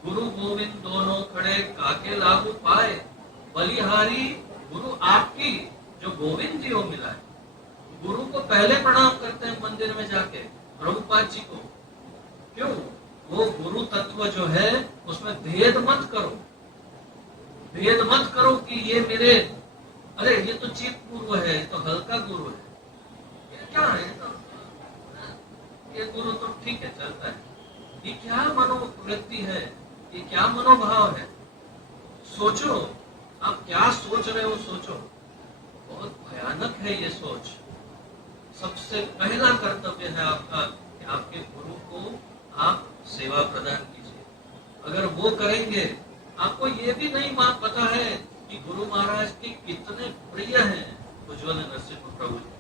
गुरु गोविंद दोनों खड़े काके लागू पाए, बलिहारी गुरु आपकी जो गोविंद जी को मिला है। गुरु को पहले प्रणाम करते हैं मंदिर में जाके, प्रभुपाद जी को। क्यों? वो गुरु तत्व जो है उसमें भेद मत करो, भेद मत करो कि ये मेरे, अरे ये तो चीप गुरु है, ये तो हल्का गुरु है, ये क्या है, ये गुरु तो ठीक है चलता है। ये क्या मनोवृत्ति है, ये क्या मनोभाव है? सोचो, आप क्या सोच रहे हो, सोचो। बहुत भयानक है ये सोच। सबसे पहला कर्तव्य है आपका कि आपके गुरु को आप सेवा प्रदान कीजिए। अगर वो करेंगे, आपको ये भी नहीं पता है कि गुरु महाराज के कितने प्रिय हैं उज्ज्वल नरसिंह प्रभु जी।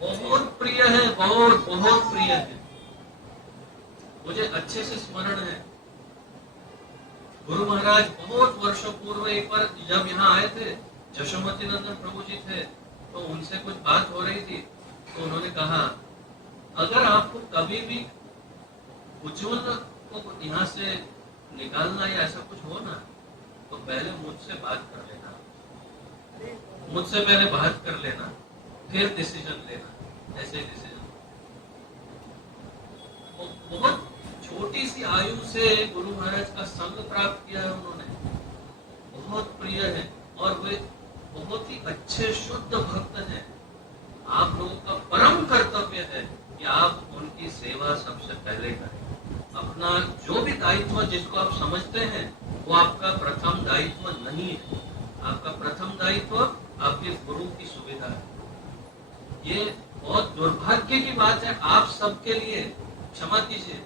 बहुत प्रिय है, बहुत बहुत प्रिय है। मुझे अच्छे से स्मरण है, गुरु महाराज बहुत वर्षों पूर्व एक बार जब यहाँ आए थे, जशोमती नंदन प्रभु जी थे, तो उनसे कुछ बात हो रही थी, तो उन्होंने कहा अगर आपको कभी भी उज्ज्वल को यहाँ से निकालना या ऐसा कुछ हो ना, तो पहले मुझसे बात कर लेना, मुझसे पहले बात कर लेना, फिर डिसीजन लेना। ऐसे डिसीजन बहुत छोटी सी आयु से गुरु महाराज का संग प्राप्त किया है उन्होंने, बहुत प्रिय है और वे बहुत ही अच्छे शुद्ध भक्त हैं। आप लोगों का परम कर्तव्य है कि आप उनकी सेवा सबसे पहले करें। अपना जो भी दायित्व जिसको आप समझते हैं वो आपका प्रथम दायित्व नहीं है। आपका प्रथम दायित्व आपके गुरु की सुविधा है। ये बहुत दुर्भाग्य की बात है आप सबके लिए, क्षमा कीजिए,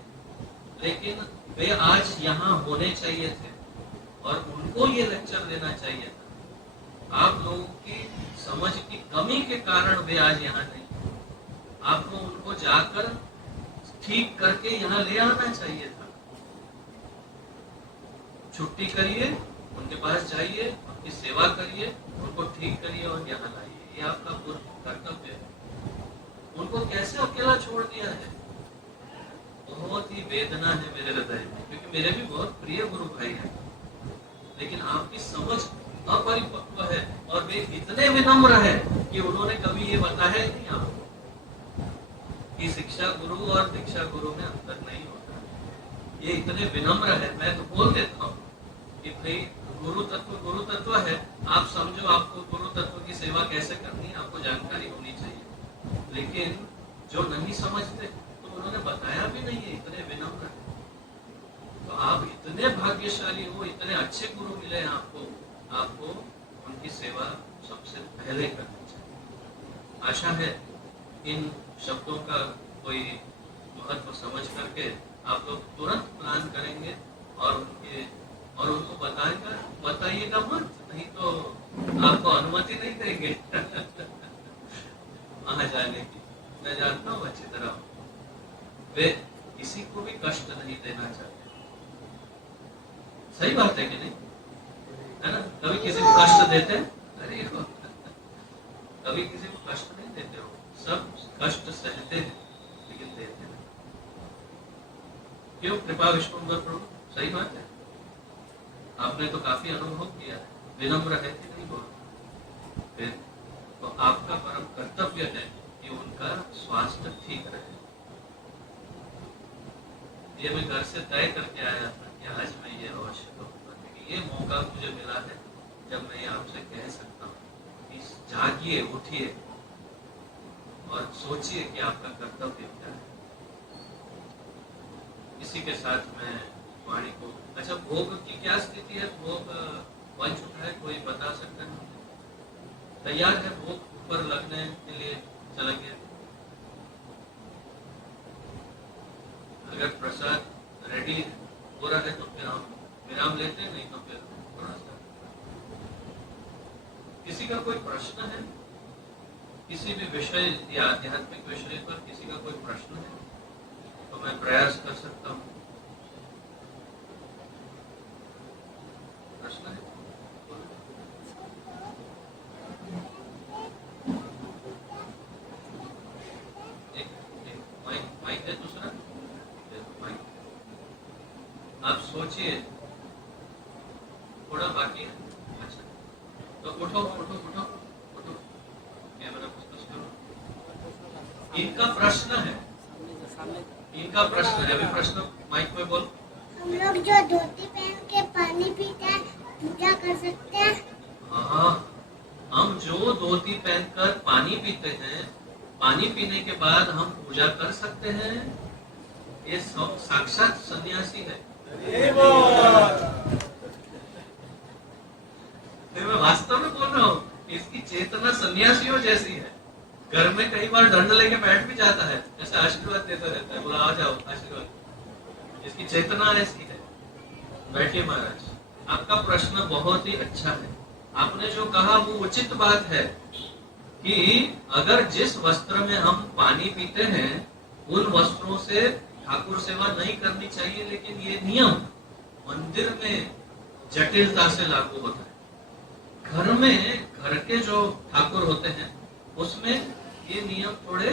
लेकिन वे आज यहाँ होने चाहिए थे और उनको ये लेक्चर देना चाहिए था। आप लोगों की समझ की कमी के कारण वे आज यहाँ नहीं। आपको उनको जाकर ठीक करके यहाँ ले आना चाहिए था। छुट्टी करिए, उनके पास जाइए, उनकी सेवा करिए, उनको ठीक करिए और यहाँ लाइए। ये आपका कर्तव्य है। उनको कैसे अकेला छोड़ दिया है? बहुत ही वेदना है मेरे हृदय में, क्योंकि मेरे भी बहुत प्रिय गुरु भाई हैं, लेकिन आपकी समझ अपरिपक्व है और वे इतने विनम्र है कि उन्होंने कभी ये बताया ही नहीं आपको कि शिक्षा गुरु और दीक्षा गुरु में अंतर नहीं होता। ये इतने विनम्र है। मैं तो बोल देता हूँ कि भाई गुरु तत्व है, आप समझो आपको गुरु तत्व की सेवा कैसे करनी है, आपको जानकारी होनी चाहिए। लेकिन जो नहीं समझते तो उन्होंने बताया भी नहीं है, इतने विनम्र है। तो आप इतने भाग्यशाली हो, इतने अच्छे गुरु मिले हैं आपको उनकी सेवा सबसे पहले करनी चाहिए। आशा है इन शब्दों का कोई महत्व समझ करके आप लोग तुरंत प्लान करेंगे और उनको बताइएगा मत, नहीं तो आपको अनुमति नहीं देंगे वहां जाने की। मैं जानता हूँ अच्छी तरह, वे किसी को भी कष्ट नहीं देना चाहते। सही बात है कि नहीं, है ना? कभी किसी को कष्ट देते हैं? अरे कभी किसी को कष्ट नहीं देते हो, सब कष्ट सहते हैं लेकिन देते नहीं। क्यों? कृपा विश्वम्भर प्रभु, सही बात है। आपने तो काफी अनुभव किया है, विनम्र है कि नहीं बोल? फिर तो आपका परम कर्तव्य है कि उनका स्वास्थ्य ठीक रहे। ये मैं घर से तय करके आया था कि आज मैं ये अवश्य करूंगा, क्योंकि ये मौका मुझे मिला है जब मैं आपसे कह सकता हूँ कि जागिए, उठिए और सोचिए कि आपका कर्तव्य क्या है। इसी के साथ मैं वाणी को, अच्छा भोग की क्या स्थिति है? भोग बन चुका है, कोई बता सकता है? तैयार है भोग ऊपर लगने के लिए? चलेंगे। अगर प्रसाद रेडी हो रहा है तो फिर हम विराम लेते हैं, नहीं तो फिर थोड़ा सा। किसी का कोई प्रश्न है किसी भी विषय या आध्यात्मिक विषय पर? किसी का कोई प्रश्न है तो मैं प्रयास कर सकता हूँ। प्रश्न है? माइक है दूसरा? माइक। आप सोचिए, थोड़ा बाकी है। अच्छा तो उठो उठो उठो उठो, कैमरा फोकस करो। इनका प्रश्न है, इनका प्रश्न है। अभी प्रश्न माइक में बोल। हम लोग जो धोती पहन के पानी पीते हैं पूजा कर सकते हैं? हाँ, हम जो धोती पहनकर पानी पीते हैं, पानी पीने के बाद हम पूजा कर सकते हैं। ये साक्षात सन्यासी है। मैं वास्तव में बोल रहा हूँ, इसकी चेतना सन्यासियों जैसी है। घर में कई बार दंड लेके बैठ भी जाता है, ऐसे आशीर्वाद देता रहता है, बोला आ जाओ आशीर्वाद। इसकी चेतना ऐसी है। बैठिए महाराज, आपका प्रश्न बहुत ही अच्छा है। आपने जो कहा वो उचित बात है कि अगर जिस वस्त्र में हम पानी पीते हैं उन वस्त्रों से ठाकुर सेवा नहीं करनी चाहिए, लेकिन ये नियम मंदिर में जटिलता से लागू होता है। घर में घर के जो ठाकुर होते हैं उसमें ये नियम थोड़े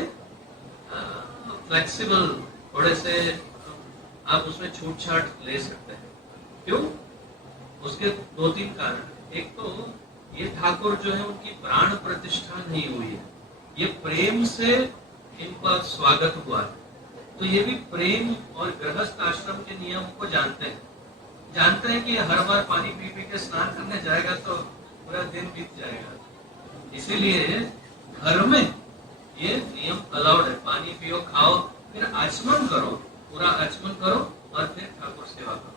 फ्लेक्सिबल, थोड़े से आप उसमें छूट छाट ले सकते हैं। क्यों? उसके दो तीन कारण। एक तो ये ठाकुर जो है उनकी प्राण प्रतिष्ठा नहीं हुई है, ये प्रेम से इनका स्वागत हुआ है। तो ये भी प्रेम और गृहस्थ आश्रम के नियम को जानते हैं कि हर बार पानी पी पी के स्नान करने जाएगा तो पूरा दिन बीत जाएगा। इसीलिए घर में ये नियम अलाउड है। पानी पियो, खाओ, फिर आचमन करो, पूरा आचमन करो और फिर ठाकुर सेवा करो।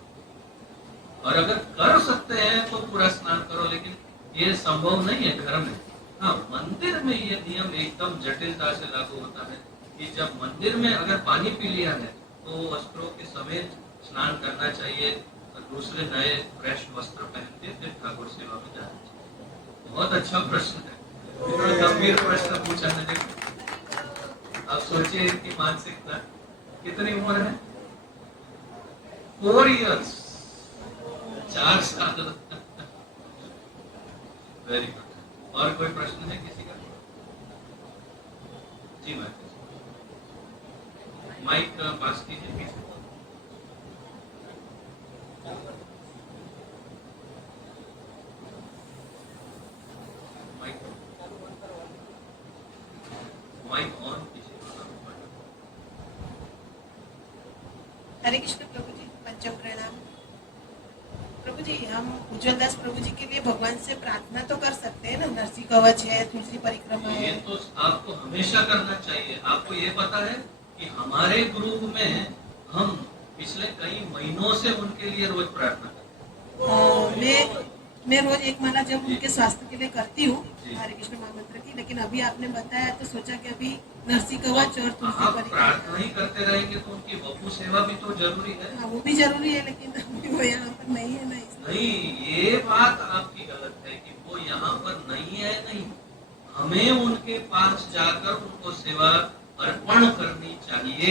और अगर कर सकते हैं तो पूरा स्नान करो, लेकिन ये संभव नहीं है घर में। हाँ, मंदिर में ये नियम एकदम जटिलता से लागू होता है कि जब मंदिर में अगर पानी पी लिया है तो वस्त्रों के समेत स्नान करना चाहिए और दूसरे नए फ्रेश वस्त्र पहन के फिर ठाकुर सेवा में जाना चाहिए। बहुत अच्छा प्रश्न है, इतना गंभीर प्रश्न पूछा मैंने। आप सोचिए इनकी मानसिकता। कितनी उम्र है? 4 years, 4 साल। Very good. और कोई प्रश्न है किसी का? जी माइक पास कीजिए। माइक ऑन कीजिए। हरे कृष्ण प्रभु जी, पंचम प्रणाम। प्रभु जी, हम उज्जवल दास प्रभु जी के लिए भगवान से प्रार्थना तो कर सकते हैं ना? नरसी कवच है, तुलसी परिक्रमा ये है। तो आपको हमेशा करना चाहिए। आपको ये पता है कि हमारे ग्रुप में हम पिछले कई महीनों से उनके लिए रोज प्रार्थना करते हैं। मैं रोज एक माला जब जी। उनके स्वास्थ्य के लिए करती हूँ, जी। हरे कृष्ण महामंत्र की। लेकिन अभी आपने बताया तो सोचा कि अभी नरसी कवच और तुलसी आप परिक्रमा। प्रार्थना ही करते रहेंगे तो उनकी वपु सेवा भी तो जरूरी है। हाँ, वो भी जरूरी है, लेकिन अभी वो यहाँ पर नहीं है ना, इसलिए। नहीं, ये बात आपकी गलत है कि वो यहाँ पर नहीं है। नहीं, हमें उनके पास जाकर उनको सेवा अर्पण करनी चाहिए।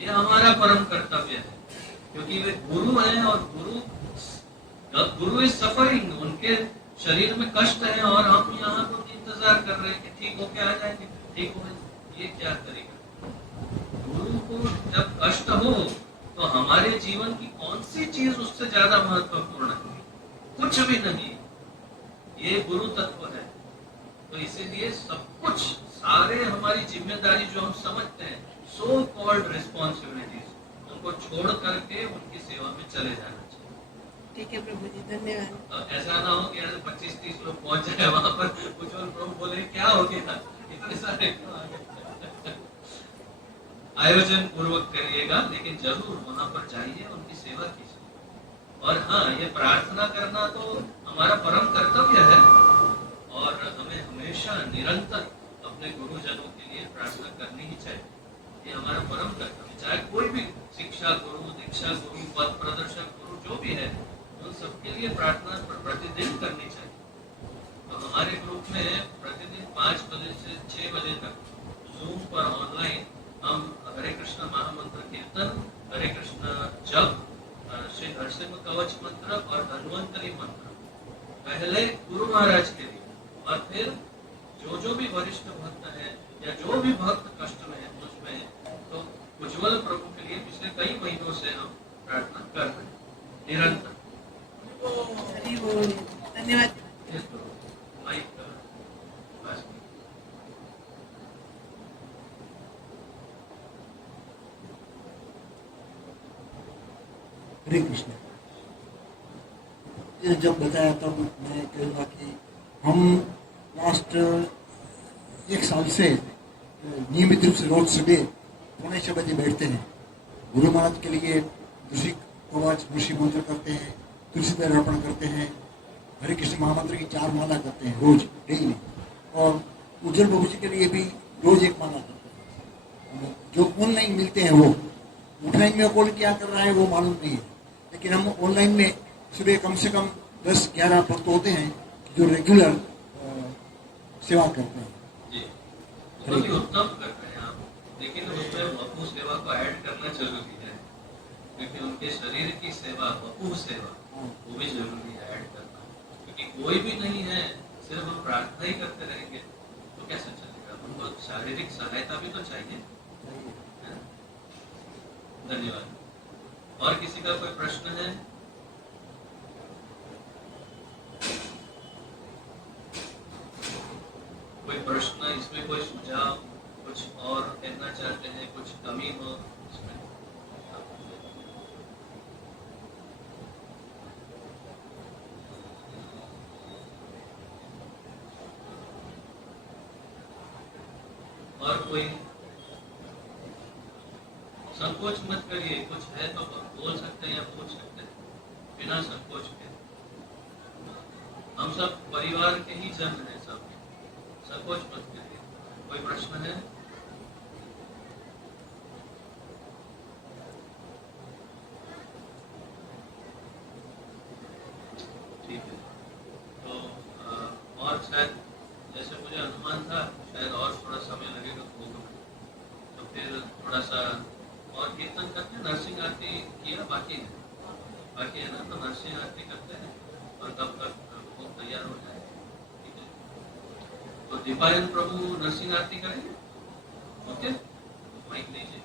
ये हमारा परम कर्तव्य है, क्योंकि वे गुरु हैं और गुरु इज सफरिंग। उनके शरीर में कष्ट है और हम यहाँ तो इंतजार कर रहे हैं कि ठीक होके आ जाएंगे, ठीक हो। ये क्या तरीका? गुरु को जब कष्ट हो तो हमारे जीवन की कौन सी चीज उससे ज्यादा महत्वपूर्ण है? कुछ भी नहीं। ये गुरु तत्व है। तो इसीलिए सब कुछ, सारे हमारी जिम्मेदारी जो हम समझते हैं, सो कॉल्ड रिस्पॉन्सिबिलिटीज, उनको छोड़ करके उनकी सेवा में चले जाना चाहिए। ठीक है प्रभु जी, धन्यवाद। ऐसा ना हो कि 25-30 लोग पहुंच जाए वहां पर, उज्जवल प्रभु बोले क्या हो गया, इतने सारे क्यों आ गए। आयोजन पूर्वक करिएगा, लेकिन जरूर वहां पर जाइए, उनकी सेवा कीजिए। और हाँ, ये प्रार्थना करना तो हमारा परम कर्तव्य है, और हमें हमेशा निरंतर अपने गुरुजनों के लिए प्रार्थना करनी ही चाहिए। ये हमारा परम कर्तव्य, चाहे कोई भी शिक्षा गुरु, दीक्षा गुरु, पथ प्रदर्शक गुरु जो भी है, उन सबके लिए प्रार्थना प्रतिदिन करनी चाहिए। तो हमारे ग्रुप में प्रतिदिन 5 बजे से 6 बजे तक जूम पर ऑनलाइन हम हरे कृष्ण महामंत्र कीर्तन, हरे कृष्ण जप, श्री नरसिंह कवच मंत्र और धन्वंतरी मंत्र पहले गुरु महाराज के लिए, और फिर जो भी वरिष्ठ भक्त है या जो भी भक्त कष्ट में है उसमें, तो उज्जवल प्रभु के लिए पिछले कई महीनों से हम प्रार्थना कर रहे हैं निरंतर। हरि बोल, धन्यवाद। Yes, Prabhu. Mike, pass me. हरे कृष्ण। ये जब बताया तब मैं कहूँगा कि हम लास्ट 1 साल से नियमित रूप से रोज सुबह 5:45 बजे बैठते हैं। गुरु महाराज के लिए ऋषि कवच ऋषि मंत्र करते हैं, तुलसी दल अर्पण करते हैं, हरे कृष्ण महामंत्र की 4 माला करते हैं रोज डेली, और उज्जवल प्रभु जी के लिए भी रोज 1 माला करते हैं। जो ऑनलाइन मिलते हैं वो ऑफलाइन में कौन क्या कर रहा है वो मालूम नहीं है, लेकिन हम ऑनलाइन में सुबह कम से कम 10-11 भक्त होते हैं जो रेगुलर सेवा करते हैं। जी, बहुत ही उत्तम कर रहे हैं आप, लेकिन उसमें वपु सेवा को ऐड करना जरूरी है, क्योंकि उनके शरीर की सेवा, वपु सेवा, वो भी जरूरी है ऐड करना, क्योंकि कोई भी नहीं है, सिर्फ हम प्रार्थना ही करते रहेंगे तो कैसे चलेगा, उनको शारीरिक सहायता भी तो चाहिए। है? धन्यवाद। और किसी का कोई प्रश्न है? कोई प्रश्न, इसमें कोई सुझाव, कुछ और कहना चाहते हैं, कुछ कमी हो इसमें? और कोई? संकोच मत करिए, कुछ है तो बोल सकते हैं या पूछ सकते हैं, बिना संकोच के। हम सब परिवार के ही जन हैं, सब संकोच मत करिए। कोई प्रश्न है? ठीक है, तो और शायद जैसे मुझे अनुमान था शायद और थोड़ा समय लगेगा होगा, तो फिर थोड़ा सा और कीर्तन करते हैं। नरसिंह आरती किया बाकी है ना, तो नरसिंह आरती करते हैं और तब तक वो तैयार हो जाए। ठीक है, तो दीपायन प्रभु नरसिंह आरती करेंगे। ओके, माइक लीजिए।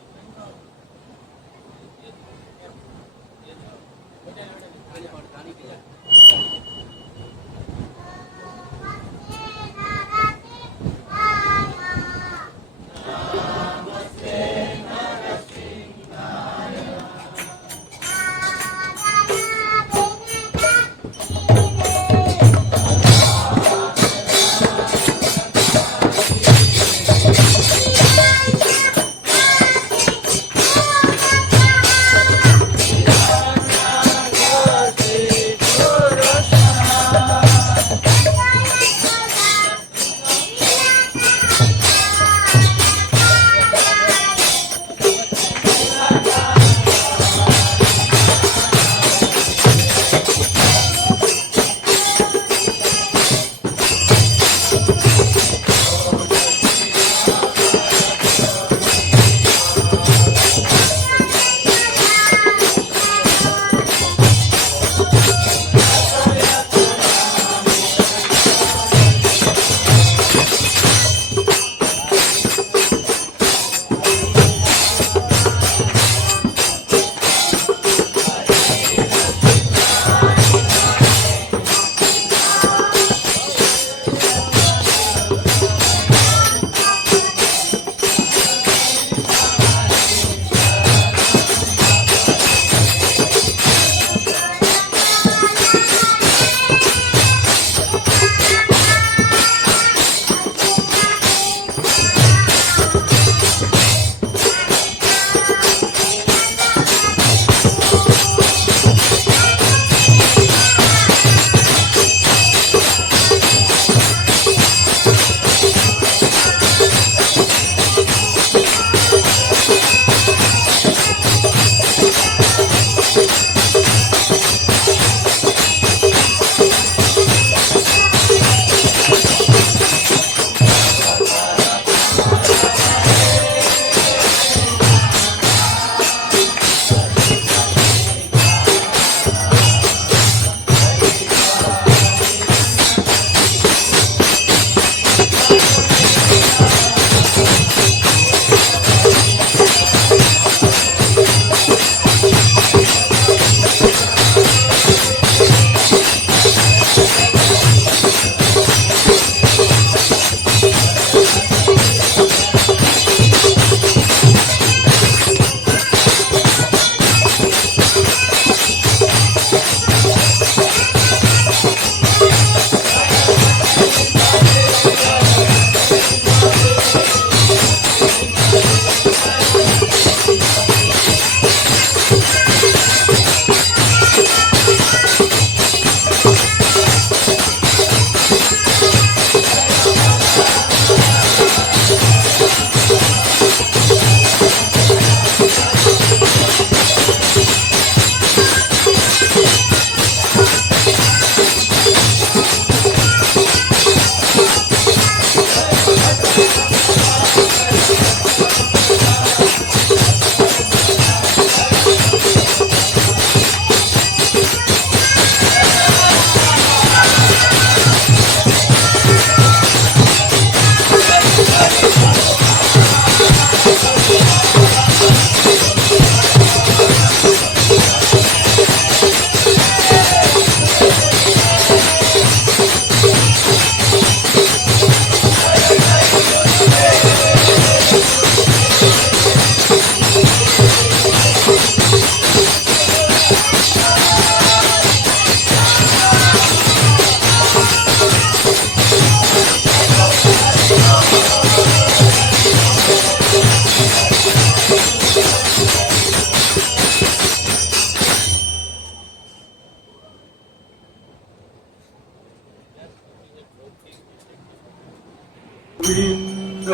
गोविंद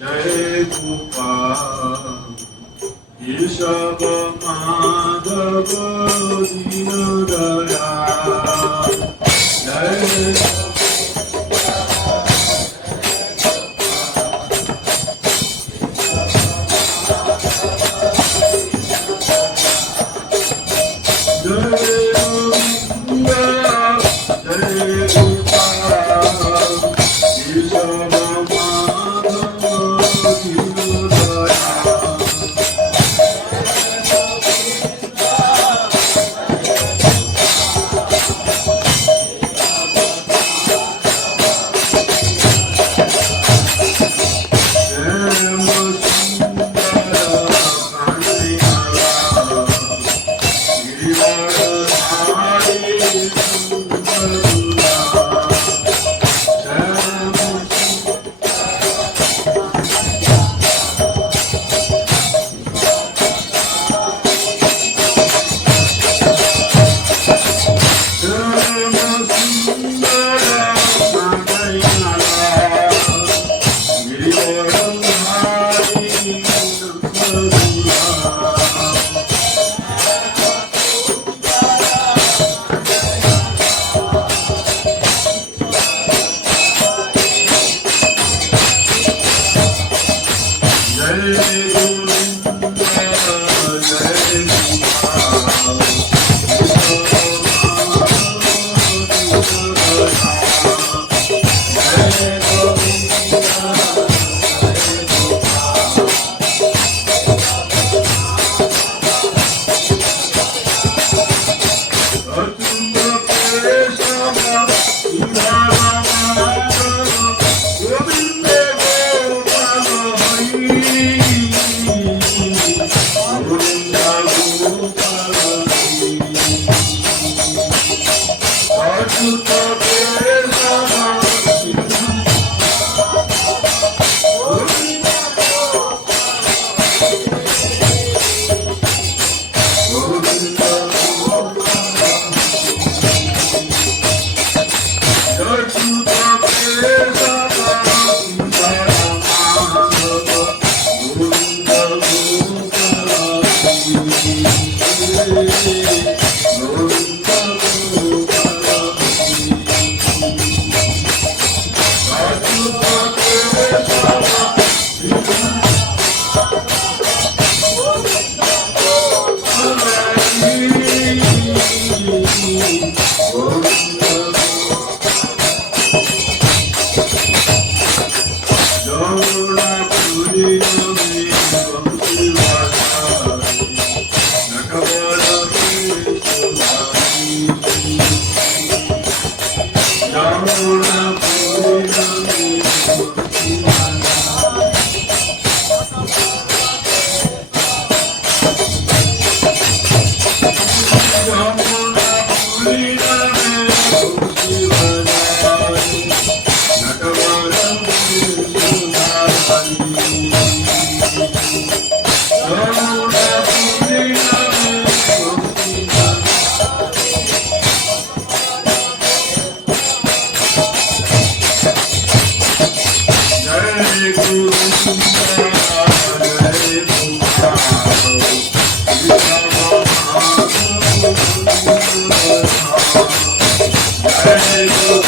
जय गोपाल केशव माधव दीनदयाल जय Hare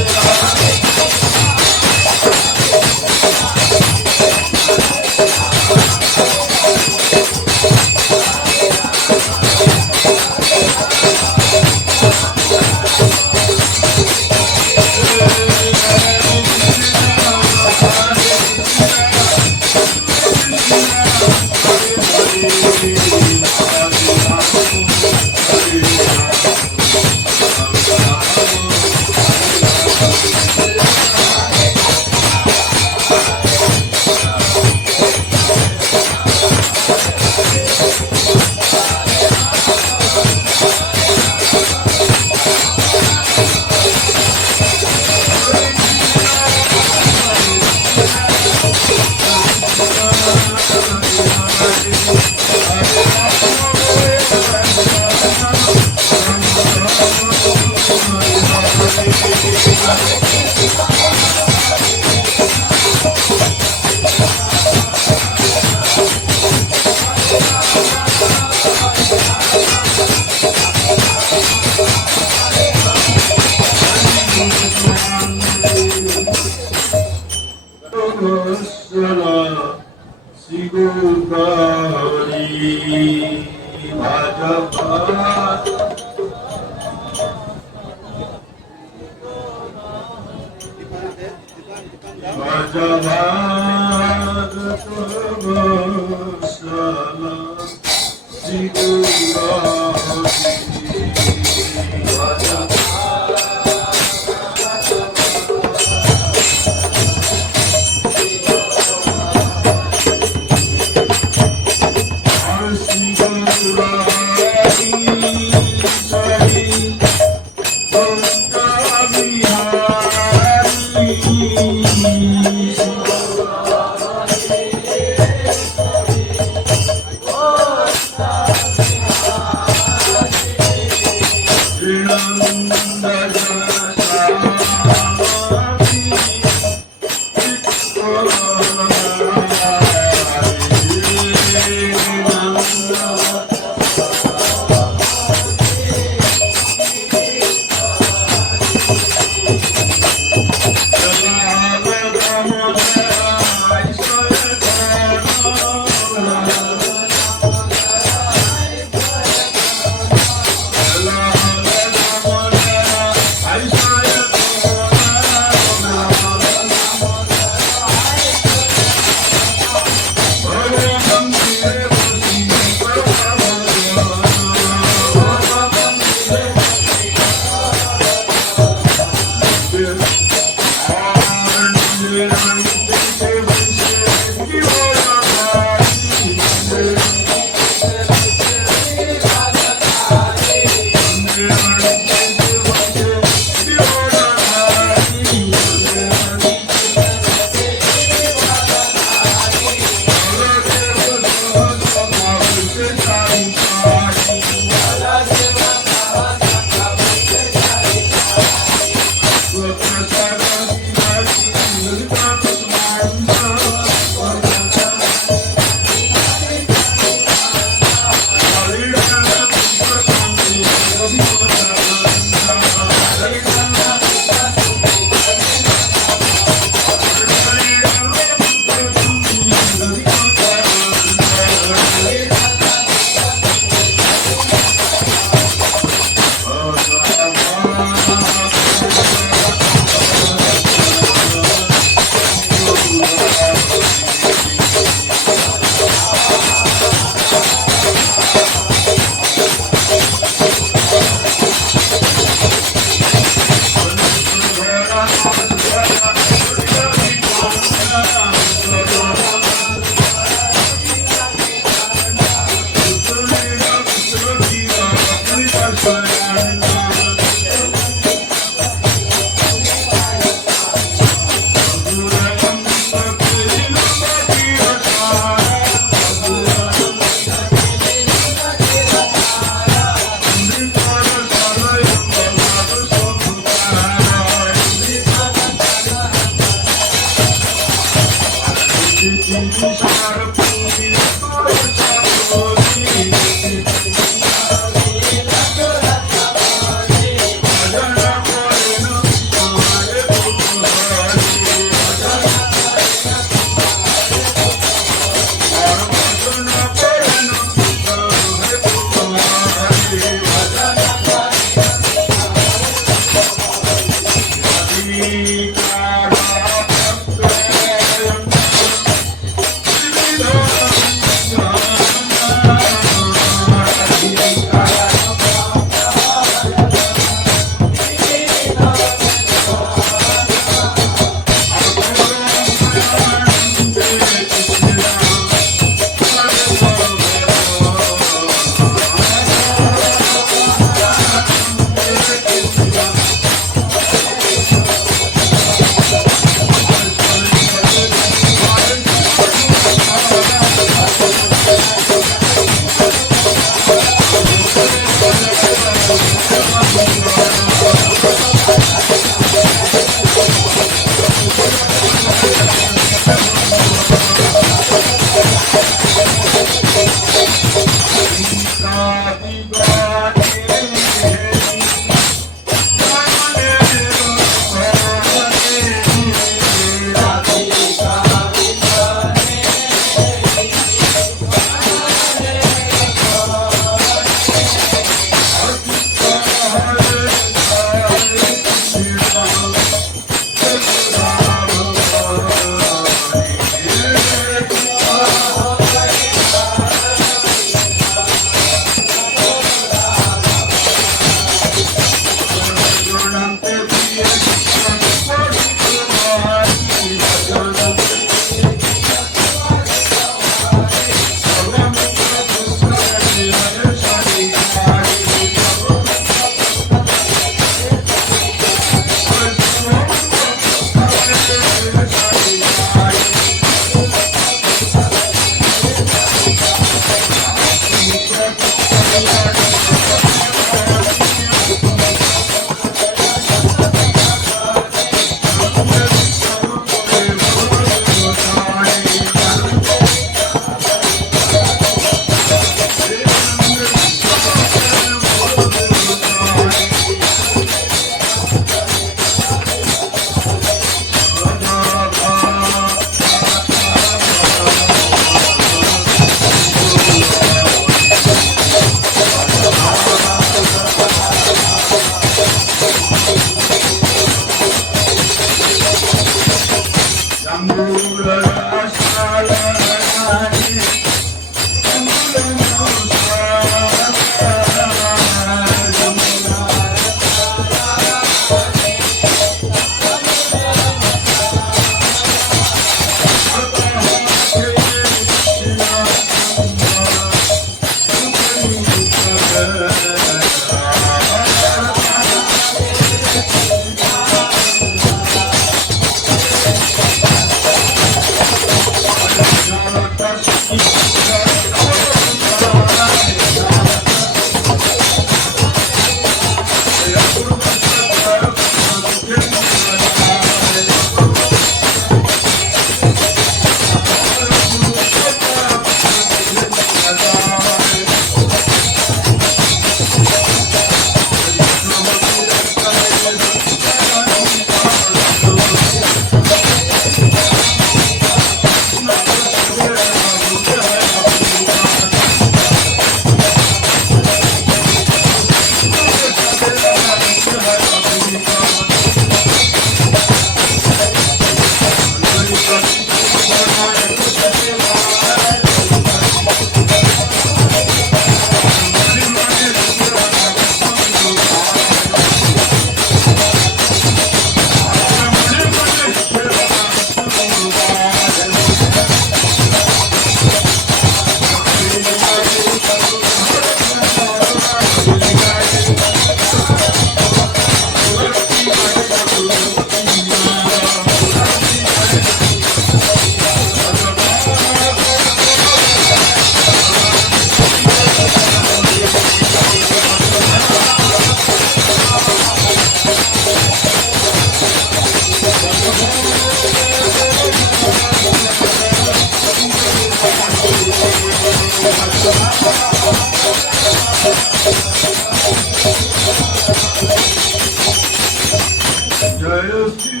जय श्री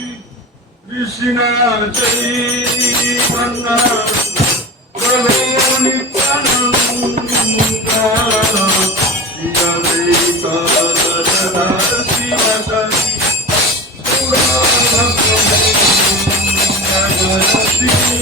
कृष्ण चैतन्य प्रभु नित्यानंद श्री अद्वैत गदाधर श्रीवासादि जय श्री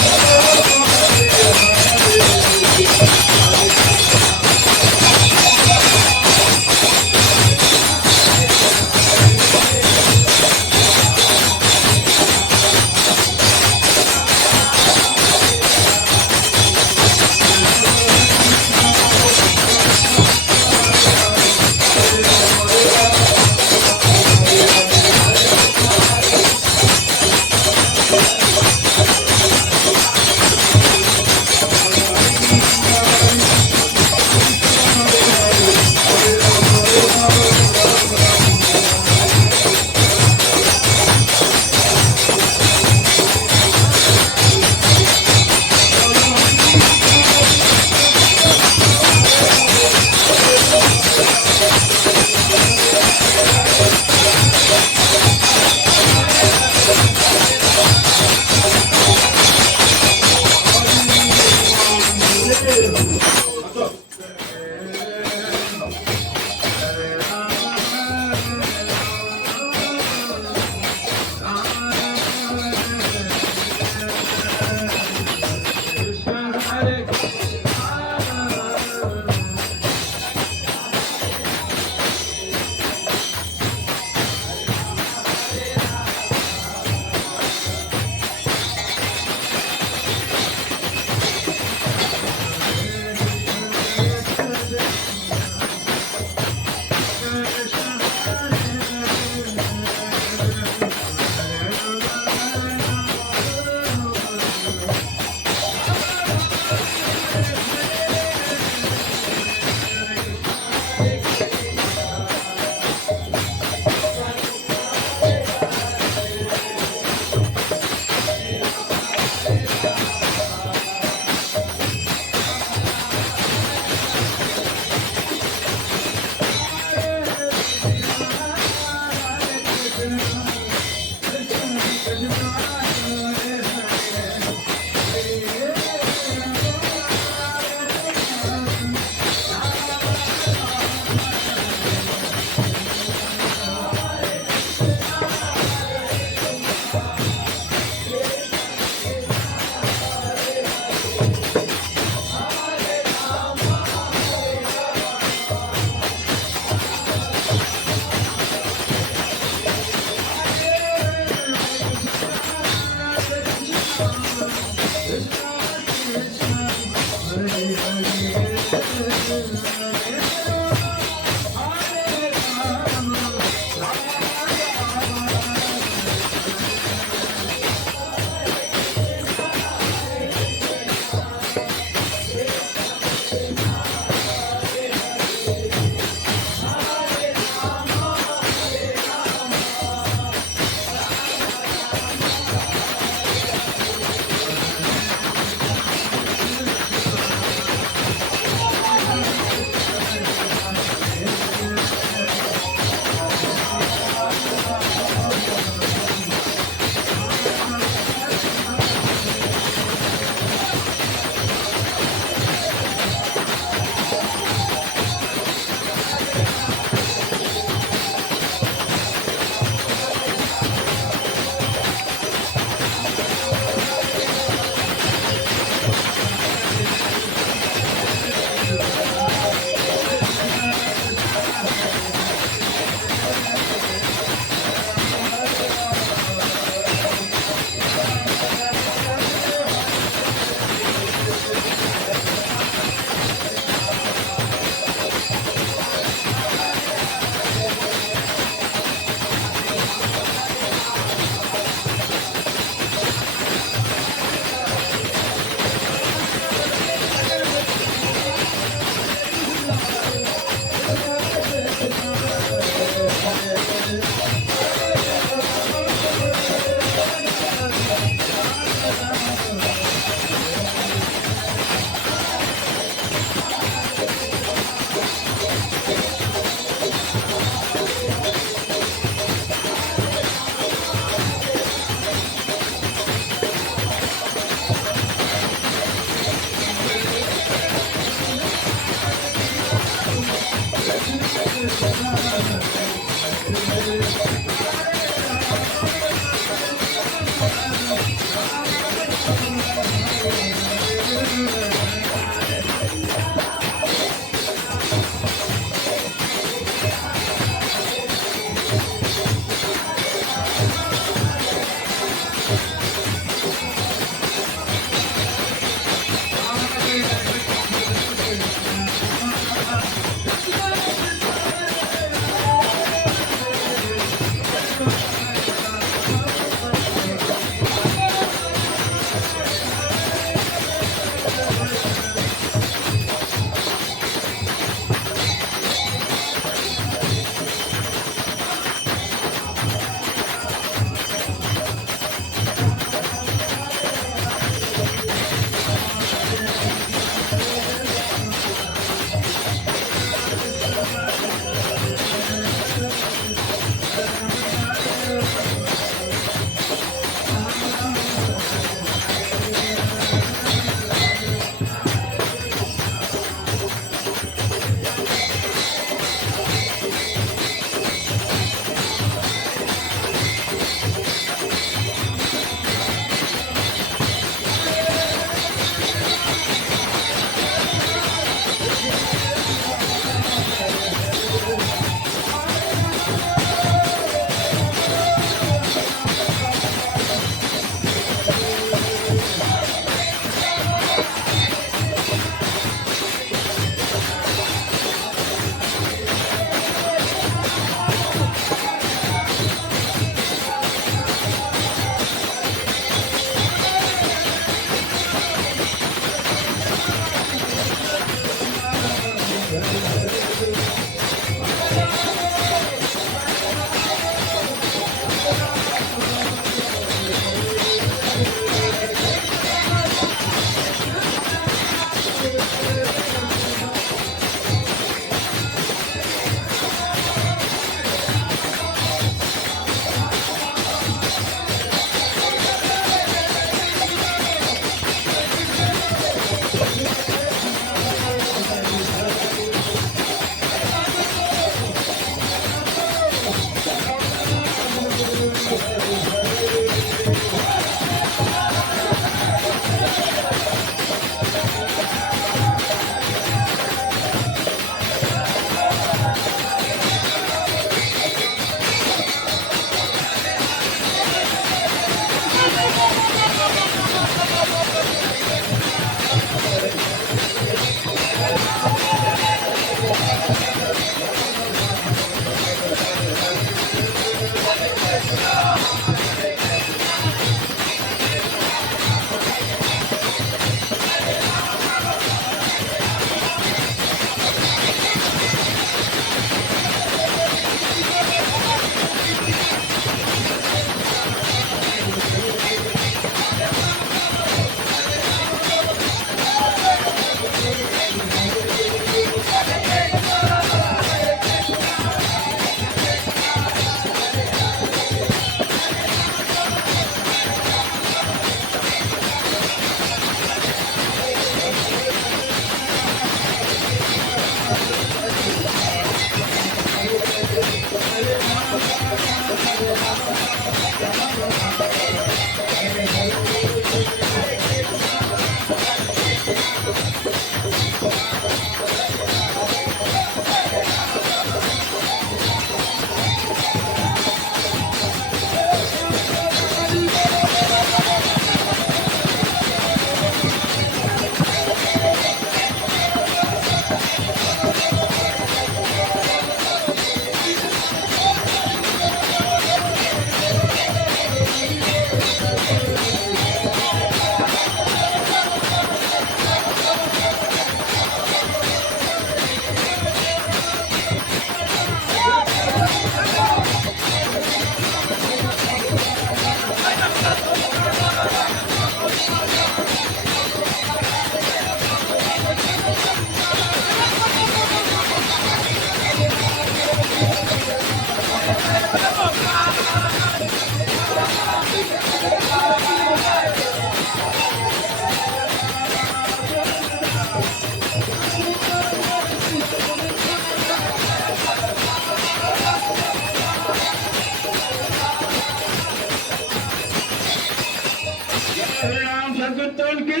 संकीर्तन की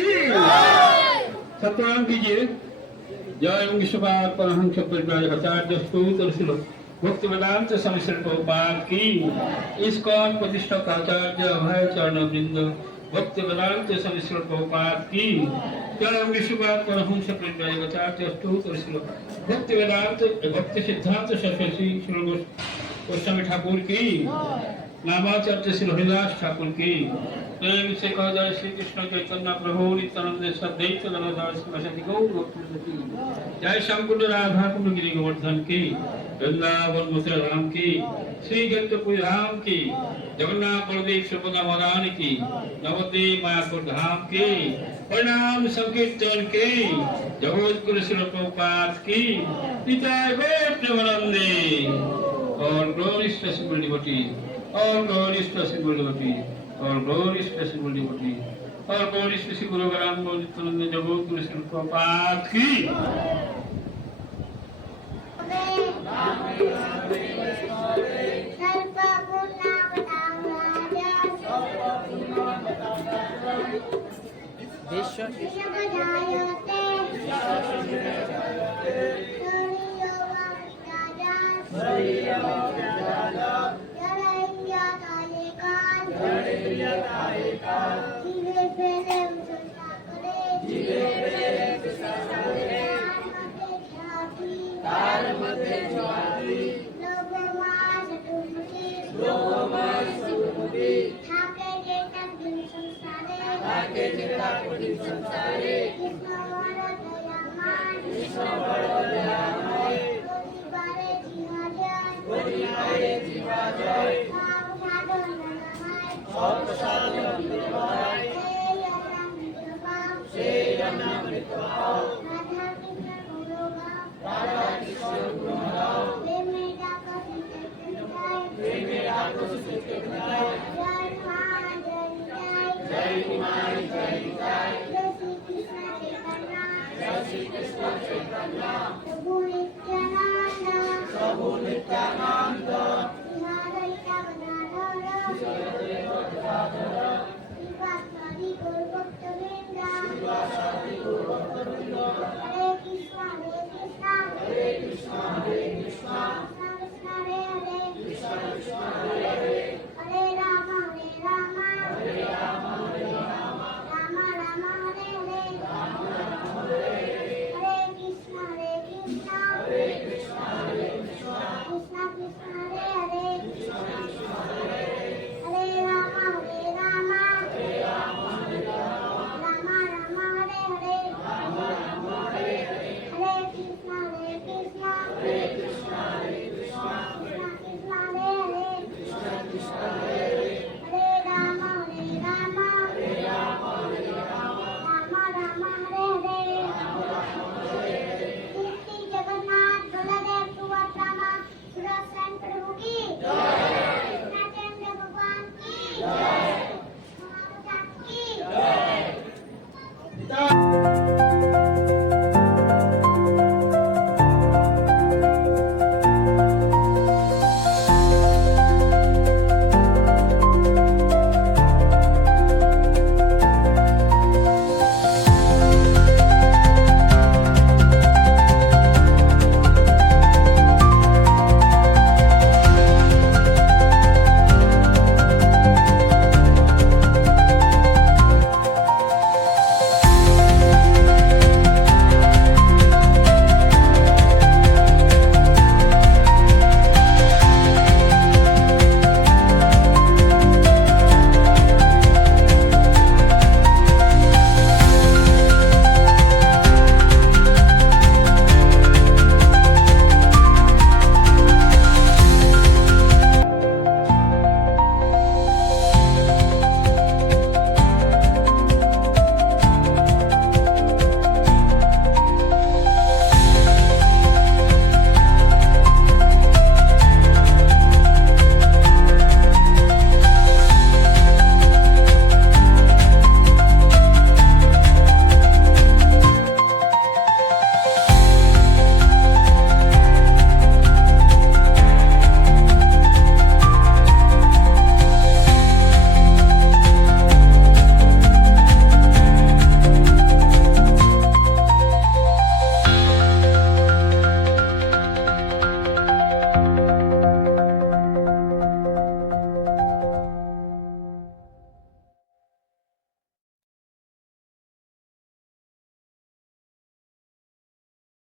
सत्यनारायण कीजिए। जय विश्वपाद परमहंस परिव्राजकाचार्य स्तोत्र भक्ति वेदांत समिश्र प्रभुपाद की। इस्कॉन प्रतिष्ठा प्राचार्य अभय चरण वृंद भक्ति वेदांत समिश्र प्रभुपाद की। जय विश्वपाद परमहंस परिव्राजकाचार्य स्तोत्र भक्ति वेदांत भक्ति सिद्धांत सरस्वती श्री गोस्वामी ठाकुर की। नामाचार्य श्री हरिदास ठाकुर की। प्रेम से कहा जाए श्री कृष्ण चैतन्य प्रभु नित्यानंद सदैव गदाधर श्रीमती गौर भक्तवृंद की। जय श्याम कुंड राधा कुंड गिरि गोवर्धन की। वृंदावन मथुरा धाम की। श्री जगतपुरी धाम की। जगन्नाथ बलदेव सुभद्रा महारानी की। नवद्वीप मायापुर धाम की। प्रणाम संकीर्तन की। जगत श्री प्रभुपाद की। पिता गोत्रवंदे और ग्लोरीज स्पेसिफिक डिवोटीज और ग्लोरीज स्पेसिफिक डिवोटीज और ग्लोरीज स्पेसिफिक डिवोटीज और ग्लोरीज स्पेसिफिक गुरु ग्राम गोविंद जगत गुरु श्री प्रभुपाद की। Prabhu Nityananda